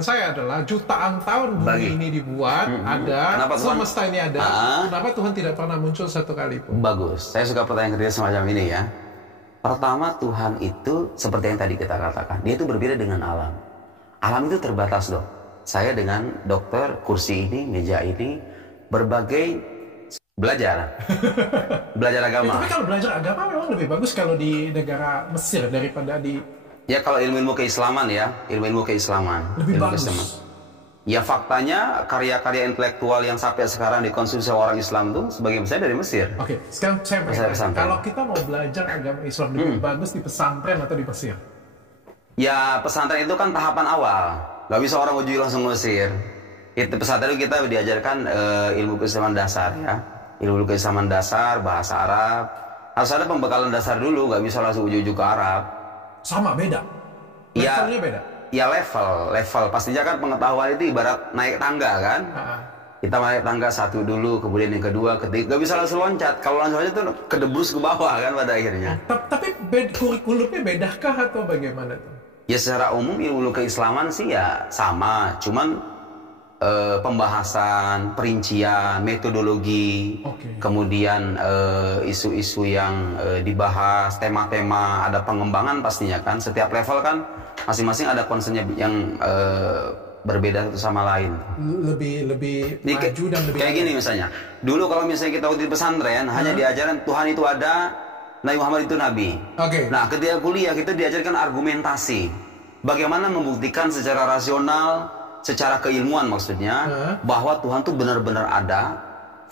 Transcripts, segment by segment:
Saya adalah jutaan tahun bumi ini dibuat, ada, Kenapa Tuhan? semesta ini ada. Kenapa Tuhan tidak pernah muncul satu kali pun? Bagus. Saya suka pertanyaan kritis semacam ini ya. Pertama, Tuhan itu seperti yang tadi kita katakan, dia itu berbeda dengan alam. Alam itu terbatas, Dok. Saya dengan dokter, kursi ini, meja ini, berbagai belajar. Belajar agama. Tapi kalau belajar agama memang lebih bagus kalau di negara Mesir daripada di... Ya kalau ilmu-ilmu keislaman ya, ilmu-ilmu keislaman. Lebih ilmu bagus. keislaman. Ya faktanya karya-karya intelektual yang sampai sekarang dikonsumsi orang Islam itu sebagian besar dari Mesir. Oke, sekarang saya bertanya, kalau kita mau belajar agama Islam lebih bagus di pesantren atau di Mesir? Ya pesantren itu kan tahapan awal, nggak bisa orang uji langsung ke Mesir. Itu pesantren itu kita diajarkan ilmu keislaman dasar ya, ilmu keislaman dasar, bahasa Arab. Harus ada pembekalan dasar dulu, nggak bisa langsung uji-uji ke Arab. Sama, beda? Ya, Levelnya beda? ya level. Pastinya kan pengetahuan itu ibarat naik tangga kan. Kita naik tangga satu dulu, kemudian yang kedua, ketiga. Gak bisa langsung loncat. Kalau loncat itu kedebrus ke bawah kan pada akhirnya. Tapi kurikulumnya bedakah atau bagaimana tuh? Ya secara umum ilmu keislaman sih ya sama. Cuman pembahasan, perincian, metodologi, kemudian isu-isu yang dibahas, tema-tema, ada pengembangan pastinya kan. Setiap level kan masing-masing ada concernnya yang berbeda satu sama lain. Lebih maju dan lebih... Kayak gini misalnya, dulu kalau misalnya kita waktu di pesantren hanya diajarkan Tuhan itu ada, Nabi Muhammad itu Nabi. Nah ketika kuliah kita diajarkan argumentasi, bagaimana membuktikan secara rasional, secara keilmuan maksudnya, bahwa Tuhan itu benar-benar ada,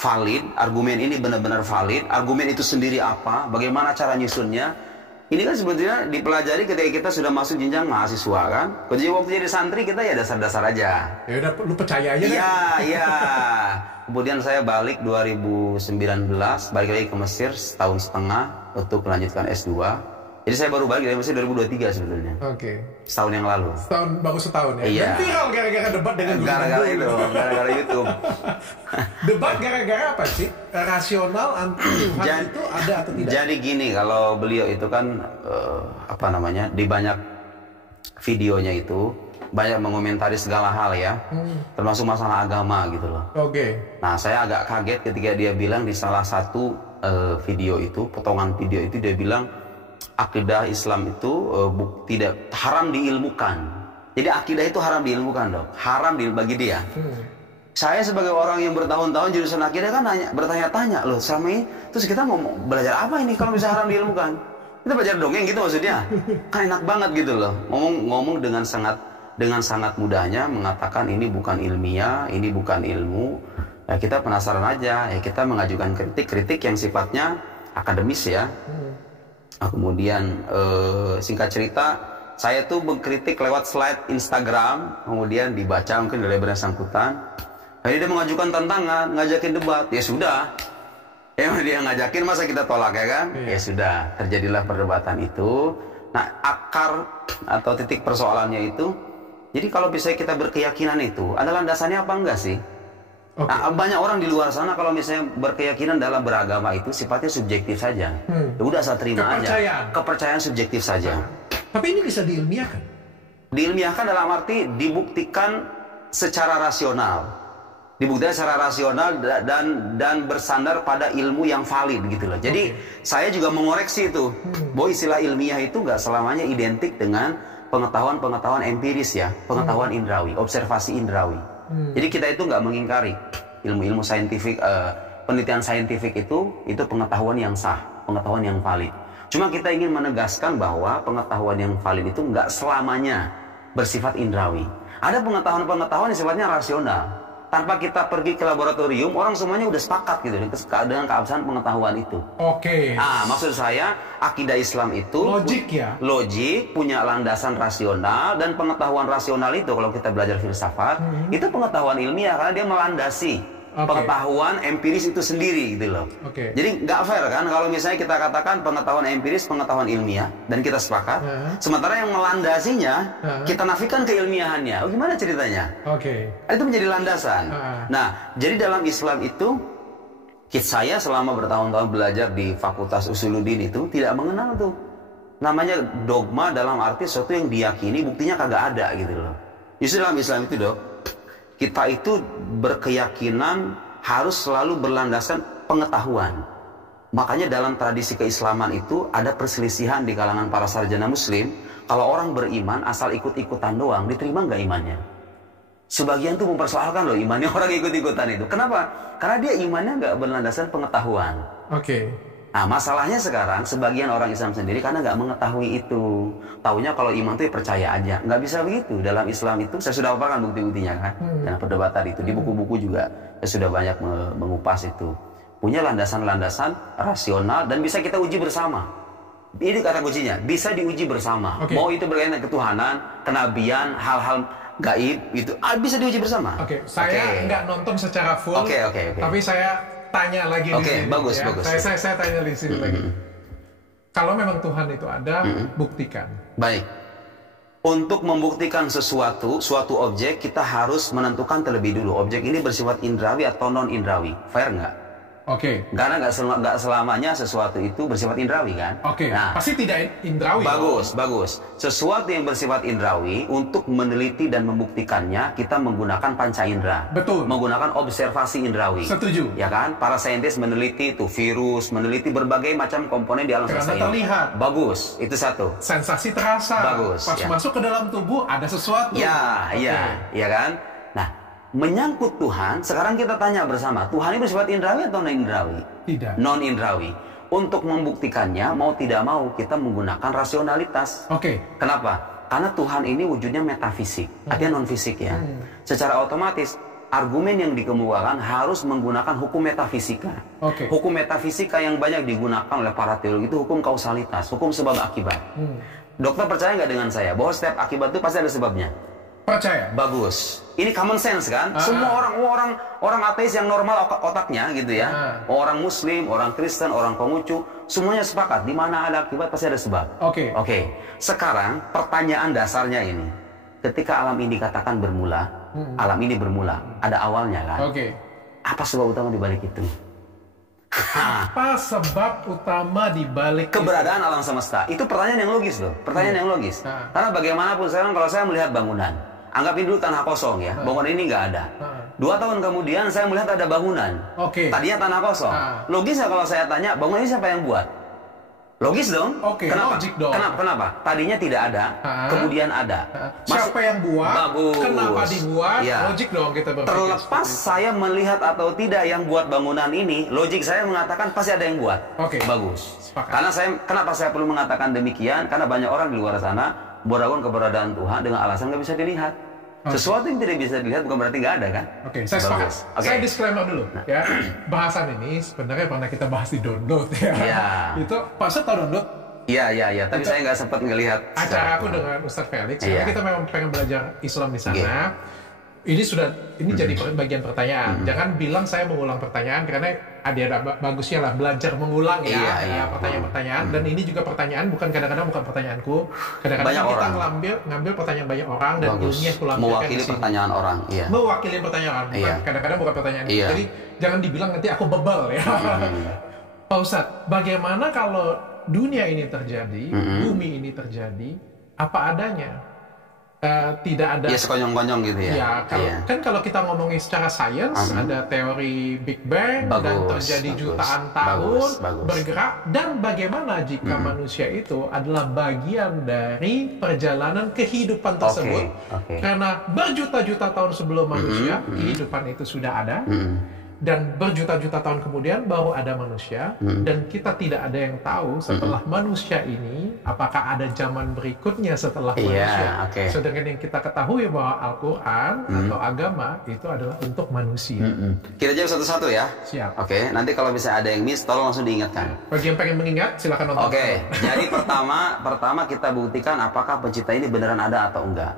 valid, argumen ini benar-benar valid, argumen itu sendiri apa, bagaimana cara nyusunnya. Ini kan sebetulnya dipelajari ketika kita sudah masuk jenjang mahasiswa kan. Ketika waktu jadi santri kita ya dasar-dasar aja. Ya udah, lu percaya aja. Iya. Kemudian saya balik 2019, balik lagi ke Mesir setahun setengah untuk melanjutkan S2. Jadi saya baru balik dari Mesir 2023 sebetulnya. Setahun yang lalu. Baru setahun ya? Iya. Dan viral gara-gara debat dengan gara-gara itu, gara-gara YouTube. Debat gara-gara apa sih? Rasional anti Tuhan itu ada atau tidak? Jadi gini, kalau beliau itu kan di banyak videonya itu banyak mengomentari segala hal ya, termasuk masalah agama gitu loh. Nah saya agak kaget ketika dia bilang di salah satu video itu, potongan video itu dia bilang akidah Islam itu tidak haram diilmukan. Jadi akidah itu haram diilmukan, Dok. Haram bagi dia. Saya sebagai orang yang bertahun-tahun jurusan akidah kan bertanya-tanya loh, sama ini terus kita mau belajar apa ini kalau bisa haram diilmukan? Kita belajar dongeng gitu maksudnya. Kan enak banget gitu loh. Ngomong dengan sangat mudahnya mengatakan ini bukan ilmiah, ini bukan ilmu. Ya kita penasaran aja, ya kita mengajukan kritik yang sifatnya akademis ya. Kemudian singkat cerita, saya tuh mengkritik lewat slide Instagram, kemudian dibaca mungkin oleh bersangkutan. Jadi dia mengajukan tantangan, ngajakin debat. Ya sudah, dia ngajakin masa kita tolak ya kan? Ya sudah, terjadilah perdebatan itu. Nah akar atau titik persoalannya itu, jadi kalau misalnya kita berkeyakinan itu, ada landasannya apa enggak sih? Nah, banyak orang di luar sana kalau misalnya berkeyakinan dalam beragama itu sifatnya subjektif saja. Ya udah saya terima aja. Kepercayaan subjektif saja. Tapi ini bisa diilmiahkan? Diilmiahkan dalam arti dibuktikan secara rasional. Dibuktikan secara rasional dan bersandar pada ilmu yang valid gitu loh. Jadi saya juga mengoreksi itu. Bahwa istilah ilmiah itu nggak selamanya identik dengan pengetahuan empiris ya. Pengetahuan indrawi, observasi indrawi. Jadi kita itu nggak mengingkari ilmu-ilmu saintifik, penelitian saintifik itu pengetahuan yang sah, pengetahuan yang valid. Cuma kita ingin menegaskan bahwa pengetahuan yang valid itu nggak selamanya bersifat indrawi. Ada pengetahuan yang sifatnya rasional. Tanpa kita pergi ke laboratorium, orang semuanya udah sepakat gitu dengan keabsahan pengetahuan itu. Maksud saya akidah Islam itu logik ya. Logik, punya landasan rasional, dan pengetahuan rasional itu kalau kita belajar filsafat, itu pengetahuan ilmiah karena dia melandasi pengetahuan empiris itu sendiri gitu loh. Jadi nggak fair kan kalau misalnya kita katakan pengetahuan empiris, pengetahuan ilmiah dan kita sepakat, sementara yang melandasinya kita nafikan keilmiahannya. Gimana ceritanya? Itu menjadi landasan. Nah, jadi dalam Islam itu saya selama bertahun-tahun belajar di Fakultas Usuluddin itu tidak mengenal tuh namanya dogma dalam arti sesuatu yang diyakini buktinya kagak ada gitu loh. Justru dalam Islam itu dok, kita itu berkeyakinan harus selalu berlandaskan pengetahuan. Makanya dalam tradisi keislaman itu ada perselisihan di kalangan para sarjana muslim. Kalau orang beriman asal ikut-ikutan doang, diterima nggak imannya? Sebagian tuh mempersoalkan loh imannya orang ikut-ikutan itu. Kenapa? Karena dia imannya nggak berlandaskan pengetahuan. Oke. Nah masalahnya sekarang sebagian orang Islam sendiri karena nggak mengetahui itu. Taunya kalau iman itu ya percaya aja. Nggak bisa begitu. Dalam Islam itu saya sudah paparkan bukti-buktinya kan. Dan perdebatan itu di buku-buku juga saya sudah banyak mengupas itu. Punya landasan-landasan rasional dan bisa kita uji bersama. Ini kata kuncinya, bisa diuji bersama. Mau itu berkaitan dengan ketuhanan, kenabian, hal-hal gaib itu bisa diuji bersama. Saya nggak nonton secara full. Tapi saya tanya lagi di sini. Bagus, ya. bagus. Saya tanya di sini lagi. Kalau memang Tuhan itu ada, buktikan. Baik. Untuk membuktikan suatu objek, kita harus menentukan terlebih dulu. Objek ini bersifat indrawi atau non-indrawi. Fair nggak? Karena nggak selamanya sesuatu itu bersifat indrawi kan? Nah, pasti tidak indrawi. Bagus. Sesuatu yang bersifat indrawi untuk meneliti dan membuktikannya kita menggunakan panca indera. Betul. Menggunakan observasi indrawi. Setuju. Ya kan? Para saintis meneliti itu virus, meneliti berbagai macam komponen di alam semesta ini. Karena terlihat. Bagus. Itu satu. Sensasi terasa. Bagus. Pas masuk ke dalam tubuh ada sesuatu. Iya kan? Nah, menyangkut Tuhan, sekarang kita tanya bersama, Tuhan ini bersifat indrawi atau non-indrawi? Tidak. Non-indrawi. Untuk membuktikannya, mau tidak mau, kita menggunakan rasionalitas. Kenapa? Karena Tuhan ini wujudnya metafisik, artinya non-fisik ya. Secara otomatis, argumen yang dikemukakan harus menggunakan hukum metafisika. Hukum metafisika yang banyak digunakan oleh para teologi itu hukum kausalitas, hukum sebab akibat. Dokter percaya nggak dengan saya bahwa setiap akibat itu pasti ada sebabnya? Percaya. Bagus. Ini common sense kan? Semua orang ateis yang normal otaknya gitu ya. Orang Muslim, orang Kristen, orang Konghucu, semuanya sepakat di mana ada akibat pasti ada sebab. Sekarang pertanyaan dasarnya ini, ketika alam ini dikatakan bermula, alam ini bermula, ada awalnya kan? Apa sebab utama di balik itu? Apa sebab utama di balik keberadaan alam semesta? Itu pertanyaan yang logis loh. Pertanyaan yang logis. Karena bagaimanapun sekarang kalau saya melihat bangunan, anggap ini dulu tanah kosong ya, bangunan ini nggak ada. 2 tahun kemudian saya melihat ada bangunan. Tadinya tanah kosong. Logis nggak kalau saya tanya, bangunan ini siapa yang buat? Logis dong. Kenapa? Logik dong. Kenapa? Tadinya tidak ada, kemudian ada. Siapa yang buat? Bagus. Kenapa dibuat? Logik dong kita berpikir. Terlepas saya melihat atau tidak yang buat bangunan ini, logik saya mengatakan pasti ada yang buat. Bagus. Karena kenapa saya perlu mengatakan demikian? Karena banyak orang di luar sana meragukan keberadaan Tuhan dengan alasan nggak bisa dilihat. Sesuatu yang tidak bisa dilihat bukan berarti nggak ada kan? Saya sepakat. Saya disclaimer dulu ya. Bahasan ini sebenarnya pernah kita bahas di download ya. Itu pas tahu download? Iya. Tapi saya nggak sempat ngelihat acara aku dengan Ustadz Felix. Karena kita memang pengen belajar Islam di sana. Ini jadi bagian pertanyaan. Jangan bilang saya mengulang pertanyaan karena ada bagusnya lah belajar mengulang ya pertanyaan-pertanyaan. Dan ini juga pertanyaan kadang-kadang bukan pertanyaanku. Kadang-kadang kita ngambil pertanyaan banyak orang dan ilmiah pulang mewakili pertanyaan orang. Mewakili pertanyaan. Kadang-kadang bukan pertanyaan. Jadi jangan dibilang nanti aku bebal ya. Pak Ustadz, bagaimana kalau dunia ini terjadi, bumi ini terjadi, apa adanya? Tidak ada sekonyong-konyong gitu ya. Kan kalau kita ngomongin secara sains ada teori Big Bang dan terjadi jutaan tahun bergerak, dan bagaimana jika manusia itu adalah bagian dari perjalanan kehidupan tersebut karena berjuta-juta tahun sebelum manusia kehidupan itu sudah ada. Dan berjuta-juta tahun kemudian baru ada manusia, dan kita tidak ada yang tahu setelah manusia ini apakah ada zaman berikutnya setelah manusia. Sedangkan yang kita ketahui bahwa Al-Quran atau agama itu adalah untuk manusia. Kita jawab satu-satu ya. Siap. Nanti kalau bisa ada yang miss, tolong langsung diingatkan. Bagi yang pengen mengingat, silakan nonton. Jadi pertama kita buktikan apakah pencipta ini beneran ada atau enggak.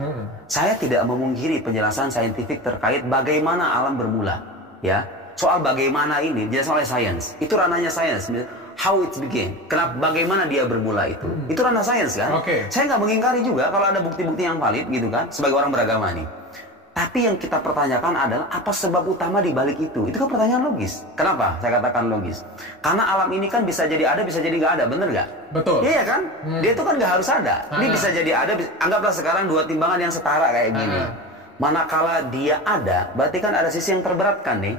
Saya tidak memungkiri penjelasan saintifik terkait bagaimana alam bermula, ya. Soal bagaimana ini dijelaskan oleh sains. Itu ranahnya sains. How it begin. Bagaimana dia bermula itu. Itu ranah sains kan. Saya nggak mengingkari juga kalau ada bukti-bukti yang valid gitu kan. Sebagai orang beragama nih. Tapi yang kita pertanyakan adalah apa sebab utama di balik itu. Itu kan pertanyaan logis. Kenapa saya katakan logis? Karena alam ini kan bisa jadi ada, bisa jadi nggak ada. Bener nggak? Betul. Iya kan? Dia itu kan nggak harus ada. Ini bisa jadi ada. Anggaplah sekarang 2 timbangan yang setara kayak gini. Manakala dia ada, berarti kan ada sisi yang terberatkan nih.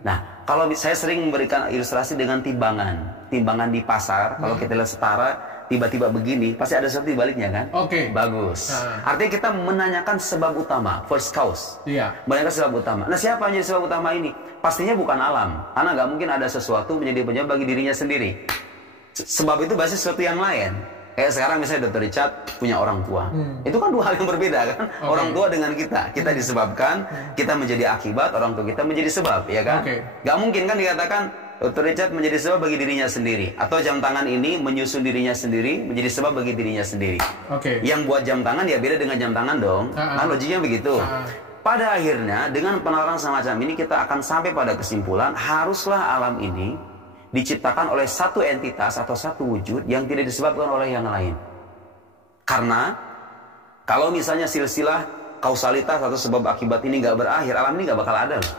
Nah, kalau saya sering memberikan ilustrasi dengan timbangan. Timbangan di pasar, kalau kita lihat setara, tiba-tiba begini, pasti ada sesuatu di baliknya kan? Oke. Bagus. Artinya kita menanyakan sebab utama, first cause. Iya. Menanyakan sebab utama. Nah, siapa yang jadi sebab utama ini? Pastinya bukan alam. Karena nggak mungkin ada sesuatu menjadi penyebab bagi dirinya sendiri. Sebab itu pasti sesuatu yang lain. Kayak sekarang misalnya Dr. Richard punya orang tua. Itu kan dua hal yang berbeda kan? Orang tua dengan kita. Kita disebabkan, kita menjadi akibat, orang tua kita menjadi sebab, ya kan? Gak mungkin kan dikatakan Dr. Richard menjadi sebab bagi dirinya sendiri. Atau jam tangan ini menyusun dirinya sendiri, menjadi sebab bagi dirinya sendiri. Yang buat jam tangan ya beda dengan jam tangan dong. Kan logiknya begitu. Pada akhirnya dengan penalaran semacam ini kita akan sampai pada kesimpulan haruslah alam ini diciptakan oleh satu entitas atau satu wujud yang tidak disebabkan oleh yang lain. Karena kalau misalnya silsilah kausalitas atau sebab akibat ini nggak berakhir, alam ini nggak bakal ada loh.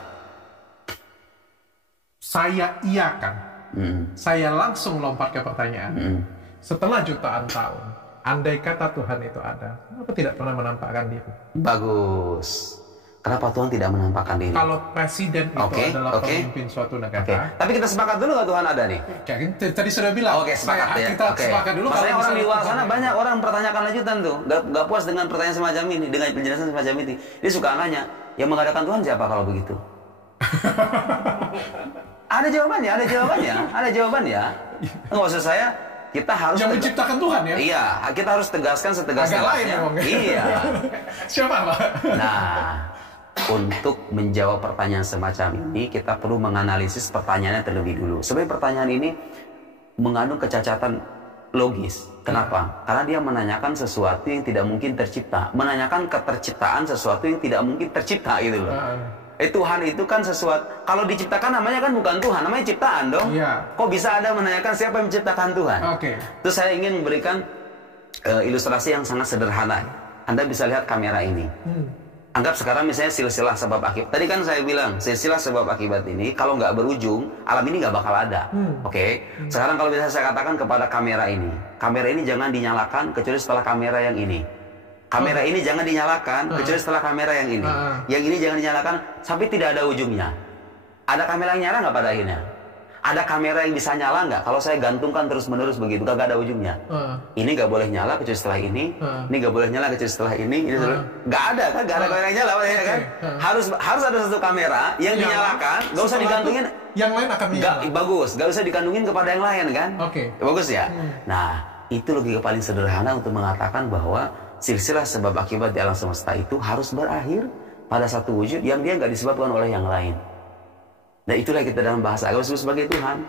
Saya iakan. Saya langsung lompat ke pertanyaan. Setelah jutaan tahun, andai kata Tuhan itu ada, kenapa tidak pernah menampakkan diri? Bagus. Kenapa Tuhan tidak menampakkan diri? Kalau presiden itu adalah pemimpin suatu negara. Tapi kita sepakat dulu nggak Tuhan ada nih? Tadi sudah bilang. Sepakat ya. Kita sepakat dulu. Masalahnya orang di luar sana banyak orang mempertanyakan lanjutan tuh. Gak puas dengan pertanyaan semacam ini, dengan penjelasan semacam ini. Dia suka nanya, yang mengadakan Tuhan siapa kalau begitu? Ada jawabannya. Nggak usah saya. Kita harus yang menciptakan Tuhan ya? Iya, kita harus tegaskan setegas-tegasnya. Agak lain memang. Iya. Siapa Pak? Nah, untuk menjawab pertanyaan semacam ini, kita perlu menganalisis pertanyaannya terlebih dulu. Sebenarnya pertanyaan ini mengandung kecacatan logis. Kenapa? Karena dia menanyakan sesuatu yang tidak mungkin tercipta. Menanyakan keterciptaan sesuatu yang tidak mungkin tercipta gitu loh. Tuhan itu kan sesuatu, kalau diciptakan namanya kan bukan Tuhan, namanya ciptaan dong. Kok bisa ada menanyakan siapa yang menciptakan Tuhan? Terus saya ingin memberikan ilustrasi yang sangat sederhana. Anda bisa lihat kamera ini. Anggap sekarang misalnya silsilah sebab akibat. Tadi kan saya bilang silsilah sebab akibat ini kalau nggak berujung, alam ini nggak bakal ada. Sekarang kalau bisa saya katakan kepada kamera ini jangan dinyalakan kecuali setelah kamera yang ini. Kamera ini jangan dinyalakan kecuali setelah kamera yang ini. Yang ini jangan dinyalakan sampai tidak ada ujungnya. Ada kamera yang nyala nggak pada akhirnya? Ada kamera yang bisa nyala nggak? Kalau saya gantungkan terus-menerus begitu, nggak ada ujungnya. Ini nggak boleh nyala kecuali setelah ini. Ini nggak boleh nyala kecuali setelah ini. Nggak ada kan? Nggak ada kamera yang nyala, kan? Harus ada satu kamera yang dinyalakan. Nggak usah digantungin. Yang lain akan menyala. Bagus. Nggak usah digantungin kepada yang lain kan? Bagus ya. Nah, itu logika paling sederhana untuk mengatakan bahwa silsilah sebab akibat di alam semesta itu harus berakhir pada satu wujud yang dia nggak disebabkan oleh yang lain. Nah itulah kita dalam bahasa agama disebut sebagai Tuhan.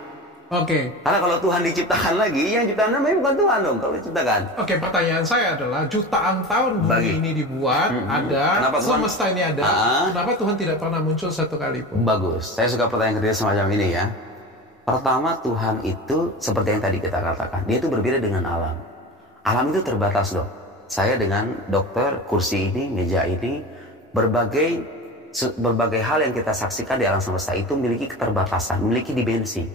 Karena kalau Tuhan diciptakan lagi, yang ciptaan namanya bukan Tuhan dong kalau diciptakan. Pertanyaan saya adalah jutaan tahun bumi ini dibuat, ada, semesta ini ada, kenapa Tuhan tidak pernah muncul satu kali pun? Bagus, saya suka pertanyaan ketiga semacam ini ya. Pertama, Tuhan itu seperti yang tadi kita katakan, dia itu berbeda dengan alam. Alam itu terbatas dong. Saya dengan dokter, kursi ini, meja ini, berbagai hal yang kita saksikan di alam semesta itu memiliki keterbatasan, memiliki dimensi.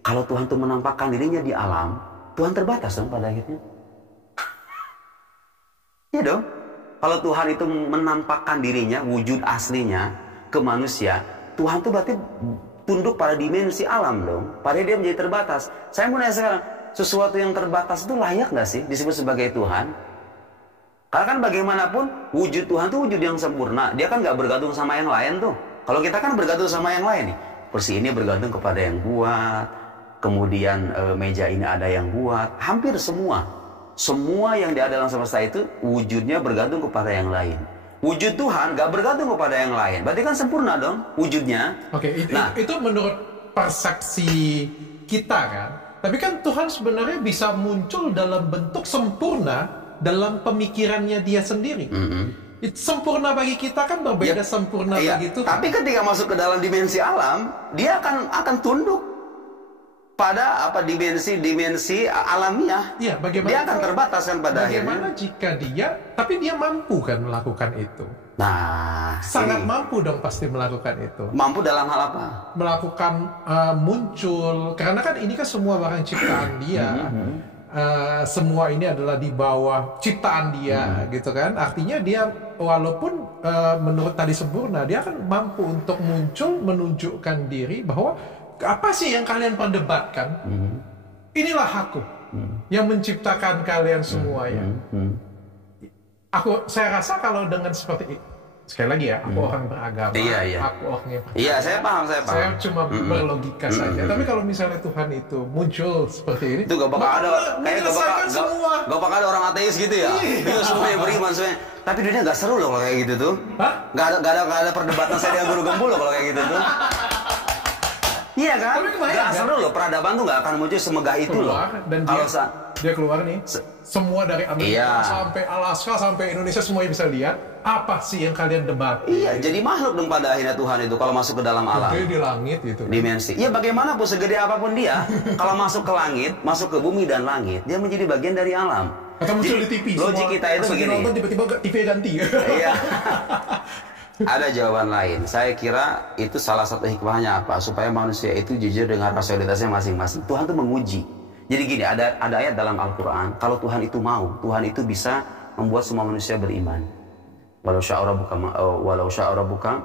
Kalau Tuhan itu menampakkan dirinya di alam, Tuhan terbatas dong pada akhirnya. Iya dong. Kalau Tuhan itu menampakkan dirinya, wujud aslinya ke manusia, Tuhan itu berarti tunduk pada dimensi alam dong. Padahal dia menjadi terbatas. Saya mau nanya sekarang, sesuatu yang terbatas itu layak nggak sih disebut sebagai Tuhan? Karena kan bagaimanapun wujud Tuhan itu wujud yang sempurna. Dia kan nggak bergantung sama yang lain tuh. Kalau kita kan bergantung sama yang lain nih. Kursi ini bergantung kepada yang buat. Kemudian meja ini ada yang buat. Hampir semua. Semua yang ada dalam semesta itu wujudnya bergantung kepada yang lain. Wujud Tuhan nggak bergantung kepada yang lain. Berarti kan sempurna dong wujudnya. Itu menurut persepsi kita kan. Tapi kan Tuhan sebenarnya bisa muncul dalam bentuk sempurna dalam pemikirannya dia sendiri. Sempurna bagi kita kan berbeda sempurna bagi Tuhan. Tapi ketika masuk ke dalam dimensi alam, dia akan tunduk pada dimensi alamiah. Bagaimana dia akan terbatas kan pada akhirnya. Bagaimana jika tapi dia mampu kan melakukan itu? Nah, sangat mampu dong pasti melakukan itu. Mampu dalam hal apa? Melakukan muncul, karena kan ini kan semua barang ciptaan dia. semua ini adalah di bawah ciptaan dia, gitu kan. Artinya dia walaupun menurut tadi sempurna, dia akan mampu untuk muncul menunjukkan diri bahwa apa sih yang kalian perdebatkan? Inilah aku yang menciptakan kalian semuanya. Saya rasa kalau dengan seperti sekali lagi ya, aku orang beragama, aku orang yang percaya. Iya, saya paham. Saya cuma berlogika saja. Tapi kalau misalnya Tuhan itu muncul seperti ini, itu gak bakal ada, gak bakal ada orang ateis gitu ya. Itu semuanya beriman semuanya. Tapi dunia gak seru loh kalau kayak gitu tuh. Gak ada perdebatan saya dengan guru gembul loh kalau kayak gitu tuh. Iya kan? Gak seru loh, peradaban tuh gak akan muncul semegah itu loh. Dan dia keluar nih, semua dari Amerika sampai Alaska sampai Indonesia semuanya bisa lihat apa sih yang kalian debat. Iya, jadi makhluk dong pada akhirnya Tuhan itu kalau masuk ke dalam alam. Dia di langit itu. Dimensi. Iya, bagaimanapun segede apapun dia, kalau masuk ke langit, masuk ke bumi dan langit, dia menjadi bagian dari alam. Atau muncul di TV. Logik kita itu begini. Nonton tiba-tiba TV ganti. Iya. Ada jawaban lain. Saya kira itu salah satu hikmahnya apa? Supaya manusia itu jujur dengan rasionalitasnya masing-masing. Tuhan tuh menguji. Jadi gini, ada ayat dalam Al-Quran, kalau Tuhan itu mau, Tuhan itu bisa membuat semua manusia beriman. Walau sya'a rabbuka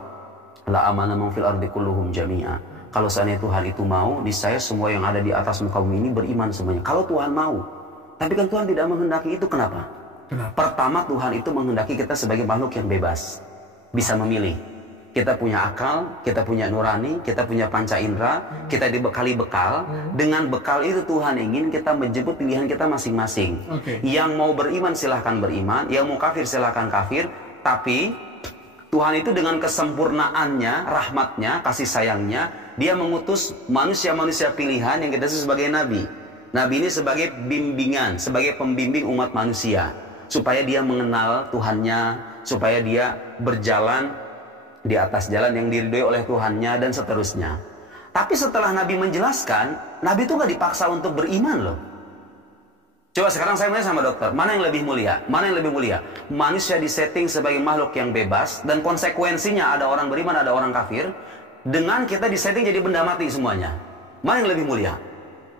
la amana man fil ardi kulluhum jami'a. Kalau seandainya Tuhan itu mau, niscaya semua yang ada di atas muka bumi ini beriman semuanya. Kalau Tuhan mau. Tapi kan Tuhan tidak menghendaki itu, kenapa? Pertama, Tuhan itu menghendaki kita sebagai makhluk yang bebas, bisa memilih. Kita punya akal, kita punya nurani, kita punya panca indera, kita dibekali bekal. Dengan bekal itu Tuhan ingin kita menjemput pilihan kita masing-masing. Yang mau beriman silahkan beriman, yang mau kafir silahkan kafir. Tapi Tuhan itu dengan kesempurnaannya, rahmatnya, kasih sayangnya, dia mengutus manusia-manusia pilihan yang kita sebut sebagai nabi. Nabi ini sebagai bimbingan, sebagai pembimbing umat manusia. Supaya dia mengenal Tuhannya, supaya dia berjalan di atas jalan yang diridhoi oleh Tuhannya dan seterusnya. Tapi setelah Nabi menjelaskan, Nabi itu nggak dipaksa untuk beriman loh. Coba sekarang saya tanya sama dokter, mana yang lebih mulia? Mana yang lebih mulia? Manusia disetting sebagai makhluk yang bebas dan konsekuensinya ada orang beriman, ada orang kafir. Dengan kita disetting jadi benda mati semuanya. Mana yang lebih mulia?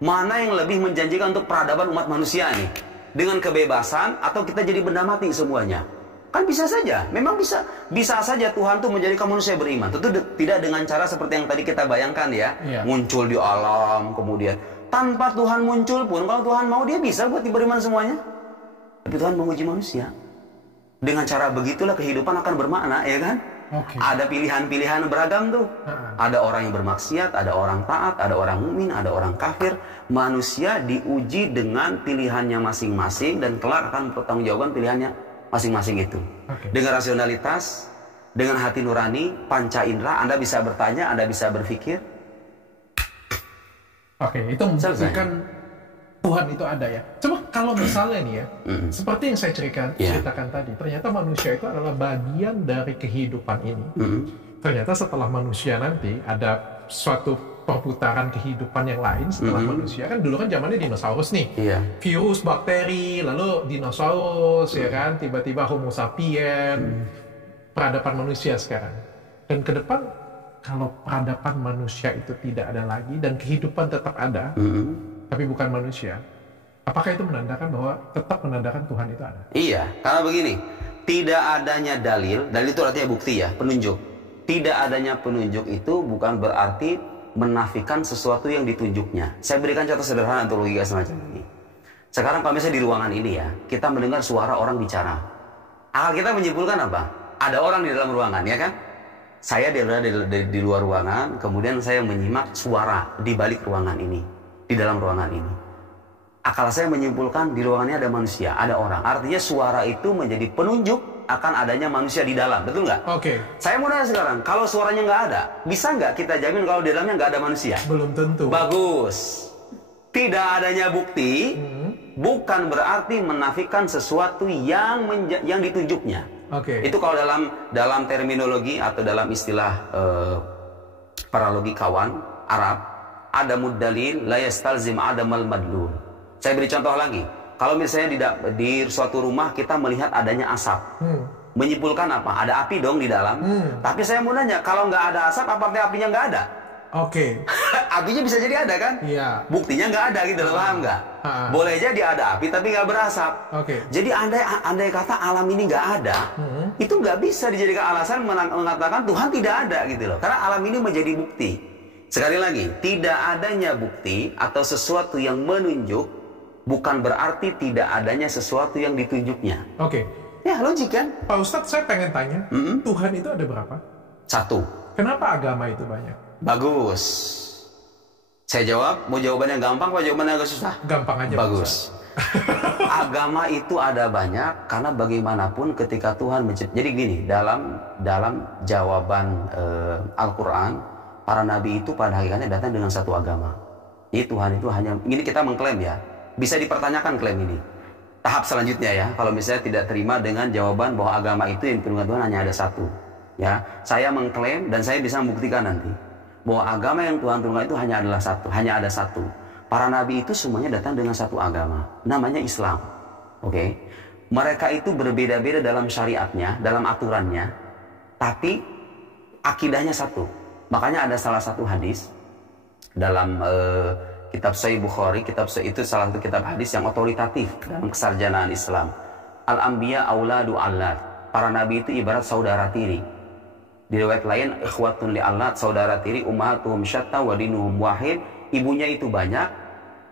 Mana yang lebih menjanjikan untuk peradaban umat manusia nih? Dengan kebebasan atau kita jadi benda mati semuanya? Kan bisa saja, memang bisa saja Tuhan tuh menjadikan manusia beriman. Tentu tidak dengan cara seperti yang tadi kita bayangkan ya, muncul di alam, kemudian tanpa Tuhan muncul pun, kalau Tuhan mau dia bisa buat beriman semuanya. Tapi Tuhan menguji manusia. Dengan cara begitulah kehidupan akan bermakna, ya kan? Ada pilihan-pilihan beragam tuh. Ada orang yang bermaksiat, ada orang taat, ada orang mukmin, ada orang kafir. Manusia diuji dengan pilihannya masing-masing dan kelak akan bertanggungjawabkan pilihannya masing-masing itu. Dengan rasionalitas, dengan hati nurani, panca indera, Anda bisa bertanya, Anda bisa berpikir. Itu membuktikan Tuhan itu ada ya. Coba kalau misalnya nih ya, seperti yang saya ceritakan tadi, ternyata manusia itu adalah bagian dari kehidupan ini. Ternyata setelah manusia nanti ada suatu perputaran kehidupan yang lain setelah manusia. Kan dulu kan zamannya dinosaurus nih. Virus, bakteri, lalu dinosaurus, ya kan? Tiba-tiba Homo sapien, peradaban manusia sekarang. Dan ke depan, kalau peradaban manusia itu tidak ada lagi dan kehidupan tetap ada, tapi bukan manusia, apakah itu menandakan bahwa tetap menandakan Tuhan itu ada? Iya, karena begini, tidak adanya dalil itu artinya bukti ya, penunjuk. Tidak adanya penunjuk itu bukan berarti menafikan sesuatu yang ditunjuknya. Saya berikan contoh sederhana untuk logika semacam ini. Sekarang kalau misalnya di ruangan ini ya, kita mendengar suara orang bicara. Akal kita menyimpulkan apa? Ada orang di dalam ruangan, ya kan? Saya di luar ruangan, kemudian saya menyimak suara di balik ruangan ini, di dalam ruangan ini. Akal saya menyimpulkan di ruangannya ada manusia, ada orang. Artinya suara itu menjadi penunjuk akan adanya manusia di dalam, betul nggak? Saya mau nanya sekarang, kalau suaranya nggak ada, bisa nggak kita jamin kalau di dalamnya nggak ada manusia? Belum tentu. Bagus. Tidak adanya bukti bukan berarti menafikan sesuatu yang ditunjuknya. Itu kalau dalam terminologi atau dalam istilah para logikawan Arab, ada muddalil la yastalzim adamal madlul. Saya beri contoh lagi. Kalau misalnya di suatu rumah kita melihat adanya asap, menyimpulkan apa? Ada api dong di dalam. Tapi saya mau nanya, kalau nggak ada asap, apa artinya apinya nggak ada? Apinya bisa jadi ada kan? Iya. Buktinya nggak ada gitu, paham nggak? Boleh jadi ada api tapi nggak berasap. Jadi andai kata alam ini nggak ada, itu nggak bisa dijadikan alasan mengatakan Tuhan tidak ada gitu loh. Karena alam ini menjadi bukti. Sekali lagi, tidak adanya bukti atau sesuatu yang menunjuk bukan berarti tidak adanya sesuatu yang ditunjuknya. Ya, logik kan? Pak Ustadz, saya pengen tanya, Tuhan itu ada berapa? Satu. Kenapa agama itu banyak? Bagus. Saya jawab, mau jawabannya gampang atau jawabannya agak susah? Gampang aja. Bagus. Agama itu ada banyak karena bagaimanapun ketika Tuhan menciptakan. Jadi gini, dalam jawaban Al-Quran, para nabi itu pada hakikatnya datang dengan satu agama. Jadi Tuhan itu hanya, ini kita mengklaim ya, bisa dipertanyakan klaim ini. Tahap selanjutnya ya, kalau misalnya tidak terima dengan jawaban bahwa agama itu yang diturunkan Tuhan hanya ada satu. Ya, saya mengklaim dan saya bisa membuktikan nanti bahwa agama yang Tuhan turunkan itu hanya ada satu. Para nabi itu semuanya datang dengan satu agama, namanya Islam. Mereka itu berbeda-beda dalam syariatnya, dalam aturannya, tapi akidahnya satu. Makanya ada salah satu hadis dalam kitab Sahih Bukhari, kitab Sahih itu salah satu kitab hadis yang otoritatif dalam kesarjanaan Islam. Al-Anbiya auladu allat. Para nabi itu ibarat saudara tiri. Di riwayat lain, ikhwatun li allat, saudara tiri, ummahatuhum syatta wa dinuhum wahid. Ibunya itu banyak,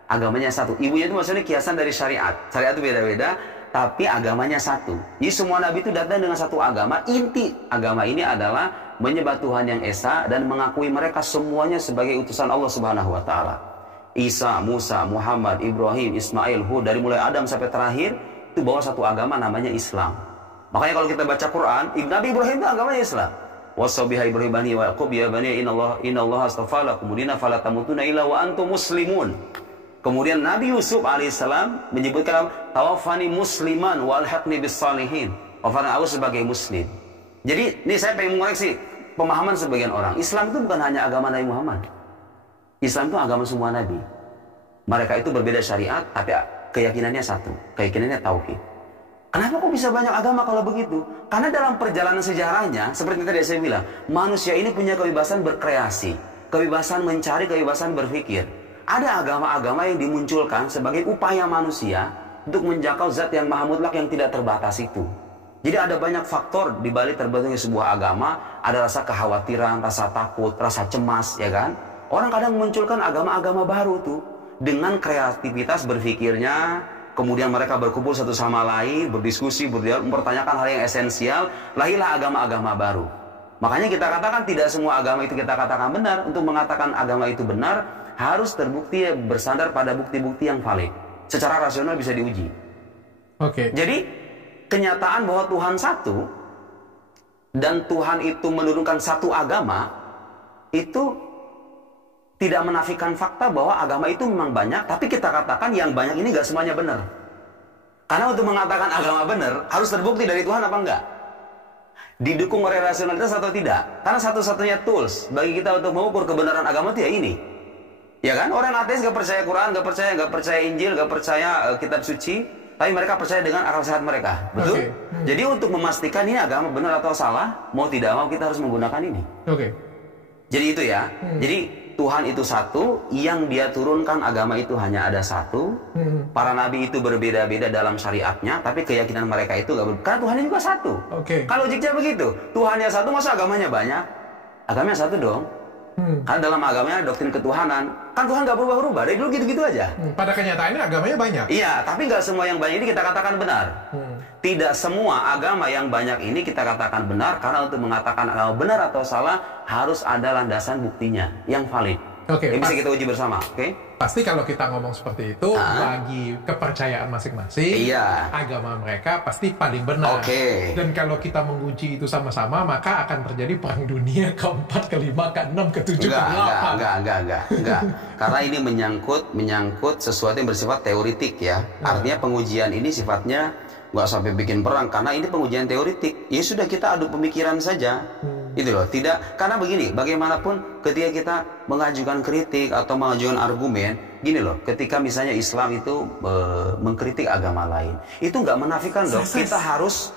agamanya satu. Ibunya itu maksudnya kiasan dari syariat. Syariat itu beda-beda, tapi agamanya satu. Jadi semua nabi itu datang dengan satu agama. Inti agama ini adalah menyembah Tuhan yang esa dan mengakui mereka semuanya sebagai utusan Allah Subhanahu wa taala. Isa, Musa, Muhammad, Ibrahim, Ismail, Hud, dari mulai Adam sampai terakhir itu bawa satu agama namanya Islam. Makanya kalau kita baca Quran, Nabi Ibrahim itu agamanya Islam. Wasabiha Ibrahim bani wa Yaqub ya bani innallaha astafa lakum dina fala tamutunna illa wa antum muslimun. Kemudian Nabi Yusuf alaihissalam menyebutkan tawaffani musliman wa alhaqni bis salihin. Wafana aku sebagai muslim. Jadi ini saya pengen mengoreksi pemahaman sebagian orang. Islam itu bukan hanya agama Nabi Muhammad. Islam itu agama semua nabi. Mereka itu berbeda syariat, tapi keyakinannya satu. Keyakinannya tauhid. Kenapa kok bisa banyak agama kalau begitu? Karena dalam perjalanan sejarahnya, seperti tadi saya bilang, manusia ini punya kebebasan berkreasi, kebebasan mencari, kebebasan berpikir. Ada agama-agama yang dimunculkan sebagai upaya manusia untuk menjangkau zat yang maha mutlak yang tidak terbatas itu. Jadi ada banyak faktor di balik terbentuknya sebuah agama. Ada rasa kekhawatiran, rasa takut, rasa cemas, ya kan? Orang kadang memunculkan agama-agama baru tuh dengan kreativitas berpikirnya, kemudian mereka berkumpul satu sama lain, berdiskusi, berdialog, mempertanyakan hal yang esensial, lahirlah agama-agama baru. Makanya kita katakan tidak semua agama itu kita katakan benar. Untuk mengatakan agama itu benar, harus terbukti bersandar pada bukti-bukti yang valid. Secara rasional bisa diuji. Jadi kenyataan bahwa Tuhan satu dan Tuhan itu menurunkan satu agama itu tidak menafikan fakta bahwa agama itu memang banyak, tapi kita katakan yang banyak ini gak semuanya benar. Karena untuk mengatakan agama benar, harus terbukti dari Tuhan apa enggak. Didukung oleh rasionalitas atau tidak. Karena satu-satunya tools bagi kita untuk mengukur kebenaran agama itu ya ini. Ya kan? Orang ateis gak percaya Quran, gak percaya Injil, gak percaya kitab suci, tapi mereka percaya dengan akal sehat mereka. Betul? Jadi untuk memastikan ini agama benar atau salah, mau tidak mau kita harus menggunakan ini. Jadi itu ya. Jadi Tuhan itu satu, yang dia turunkan agama itu hanya ada satu. Para nabi itu berbeda-beda dalam syariatnya, tapi keyakinan mereka itu gak berbeda. Karena Tuhannya juga satu. Kalau logiknya begitu, Tuhannya satu, masa agamanya banyak? Agamanya satu dong. Karena dalam agamanya doktrin ketuhanan. Kan Tuhan gak berubah-ubah, dari dulu gitu-gitu aja. Pada kenyataannya agamanya banyak. Iya, tapi gak semua yang banyak ini kita katakan benar. Tidak semua agama yang banyak ini kita katakan benar, karena untuk mengatakan agama benar atau salah harus ada landasan buktinya yang valid. Bisa kita uji bersama. Pasti kalau kita ngomong seperti itu, bagi kepercayaan masing-masing, agama mereka pasti paling benar. Dan kalau kita menguji itu sama-sama, maka akan terjadi perang dunia keempat, kelima, keenam, ketujuh, ke-8. Enggak. Karena ini menyangkut sesuatu yang bersifat teoritik ya. Artinya pengujian ini sifatnya nggak sampai bikin perang, karena ini pengujian teoritik. Ya sudah, kita adu pemikiran saja. Itu loh, tidak, karena begini, bagaimanapun ketika kita mengajukan kritik atau mengajukan argumen, gini loh, ketika misalnya Islam itu mengkritik agama lain, itu nggak menafikan dong kita harus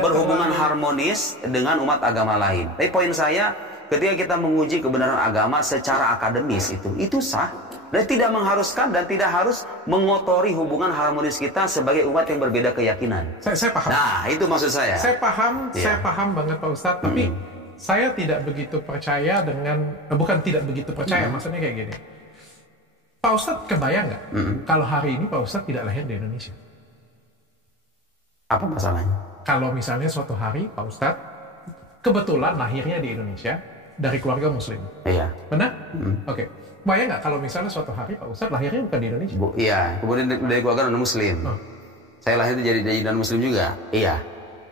berhubungan harmonis dengan umat agama lain. Tapi poin saya, ketika kita menguji kebenaran agama secara akademis itu sah. Dan tidak mengharuskan dan tidak harus mengotori hubungan harmonis kita sebagai umat yang berbeda keyakinan. Saya paham. Nah, itu maksud saya. Saya paham banget Pak Ustadz, tapi saya tidak begitu percaya dengan, bukan tidak begitu percaya, maksudnya kayak gini. Pak Ustadz kebayang nggak kalau hari ini Pak Ustadz tidak lahir di Indonesia? Apa masalahnya? Kalau misalnya suatu hari Pak Ustadz kebetulan lahirnya di Indonesia dari keluarga Muslim. Iya. Benar? Oke. Bayang nggak kalau misalnya suatu hari Pak Ustadz lahirnya bukan di Indonesia? Iya. Kemudian dari keluarga non-Muslim. Saya lahir jadi non-Muslim juga. Iya.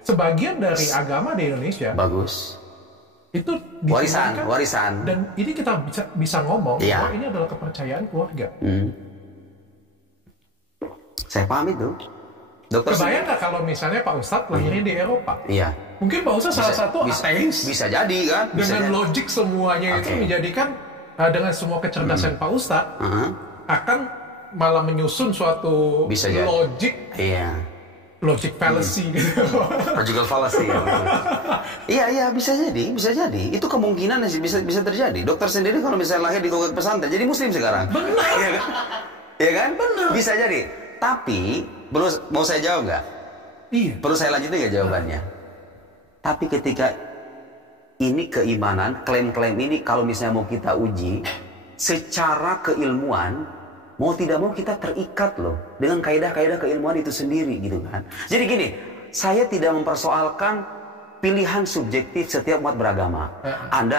Sebagian dari agama di Indonesia. Bagus. Itu warisan. Dan ini kita bisa ngomong bahwa ini adalah kepercayaan keluarga. Saya paham itu. Dokter kebayang nggak kalau misalnya Pak Ustadz lahirnya di Eropa? Iya. Mungkin Pak Ustadz salah satu ateis. Bisa jadi kan? Dengan logik semuanya itu menjadikan dengan semua kecerdasan Pak Ustadz akan malah menyusun suatu logik. Iya. Logic fallacy gitu. Logical fallacy ya. Iya, bisa jadi. Itu kemungkinan sih bisa terjadi. Dokter sendiri kalau misalnya lahir di keluarga pesantren jadi Muslim sekarang. Benar. Iya kan? Benar. Bisa jadi. Tapi mau saya jawab nggak? Iya. Perlu saya lanjutin nggak jawabannya? Tapi ketika ini keimanan, klaim-klaim ini kalau misalnya mau kita uji secara keilmuan, mau tidak mau kita terikat loh dengan kaidah-kaidah keilmuan itu sendiri gitu kan. Jadi gini, saya tidak mempersoalkan pilihan subjektif setiap umat beragama.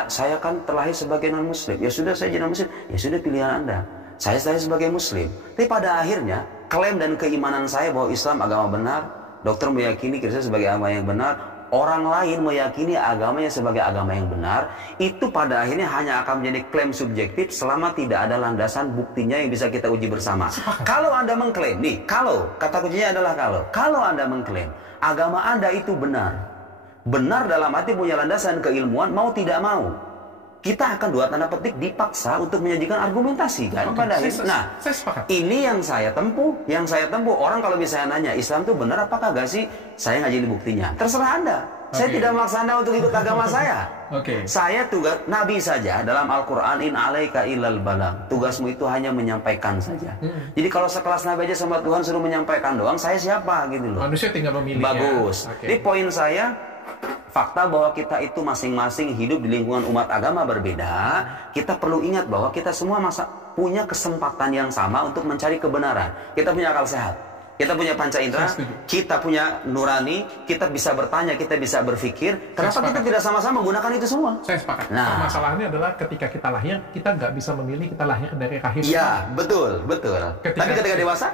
Saya kan terlahir sebagai non-Muslim. Ya sudah, saya jadi non-Muslim. Ya sudah, pilihan Anda. Saya sebagai Muslim. Tapi pada akhirnya klaim dan keimanan saya bahwa Islam agama benar, dokter meyakini Kristen sebagai agama yang benar, orang lain meyakini agamanya sebagai agama yang benar, itu pada akhirnya hanya akan menjadi klaim subjektif selama tidak ada landasan buktinya yang bisa kita uji bersama. Kalau Anda mengklaim, kata kuncinya adalah kalau Anda mengklaim agama Anda itu benar dalam arti punya landasan keilmuan, mau tidak mau, kita akan dua tanda petik dipaksa untuk menyajikan argumentasi kan pada akhirnya. Nah, ini yang saya tempuh. Orang kalau misalnya nanya Islam itu benar apa kagak sih, saya ngajarin buktinya. Terserah Anda. Saya tidak memaksa Anda untuk ikut agama saya. Saya tugas Nabi saja dalam Al-Quran, in alaika illal balag. Tugasmu itu hanya menyampaikan saja. Jadi kalau sekelas Nabi aja sama Tuhan suruh menyampaikan doang, saya siapa gitu loh. Manusia tinggal memilih. Bagus. Jadi poin saya, fakta bahwa kita itu masing-masing hidup di lingkungan umat agama berbeda, kita perlu ingat bahwa kita semua punya kesempatan yang sama untuk mencari kebenaran. Kita punya akal sehat, kita punya panca indera, kita punya nurani, kita bisa bertanya, kita bisa berpikir. Kenapa kita tidak sama-sama menggunakan itu semua? Saya sepakat. Nah, masalahnya adalah ketika kita lahir, kita nggak bisa memilih kita lahir dari rahim. Iya, betul. Tapi ketika dewasa?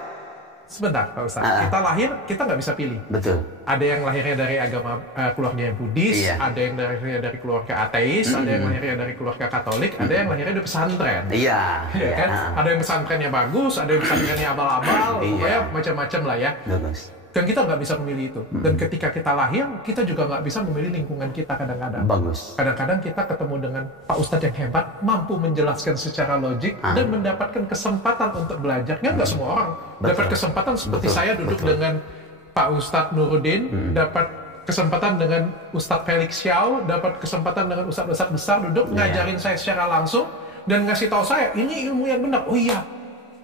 Sebentar, Pak Ustadz. Kita lahir, kita nggak bisa pilih. Betul. Ada yang lahirnya dari agama keluarga yang Buddhis, ada yang lahirnya dari keluarga ateis, ada yang lahirnya dari keluarga Katolik, ada yang lahirnya dari pesantren. Iya. Kan? Ada yang pesantrennya bagus, ada yang pesantrennya abal-abal, pokoknya macam-macam lah ya. Bagus. Dan kita nggak bisa memilih itu. Dan ketika kita lahir, kita juga nggak bisa memilih lingkungan kita kadang-kadang. Bagus. Kadang-kadang kita ketemu dengan Pak Ustadz yang hebat, mampu menjelaskan secara logik dan mendapatkan kesempatan untuk belajar. Nggak semua orang dapat kesempatan seperti saya duduk dengan Pak Ustadz Nuruddin, dapat kesempatan dengan Ustadz Felix Xiao, dapat kesempatan dengan Ustadz-Ustadz besar duduk ngajarin saya secara langsung dan ngasih tahu saya ini ilmu yang benar. Oh iya,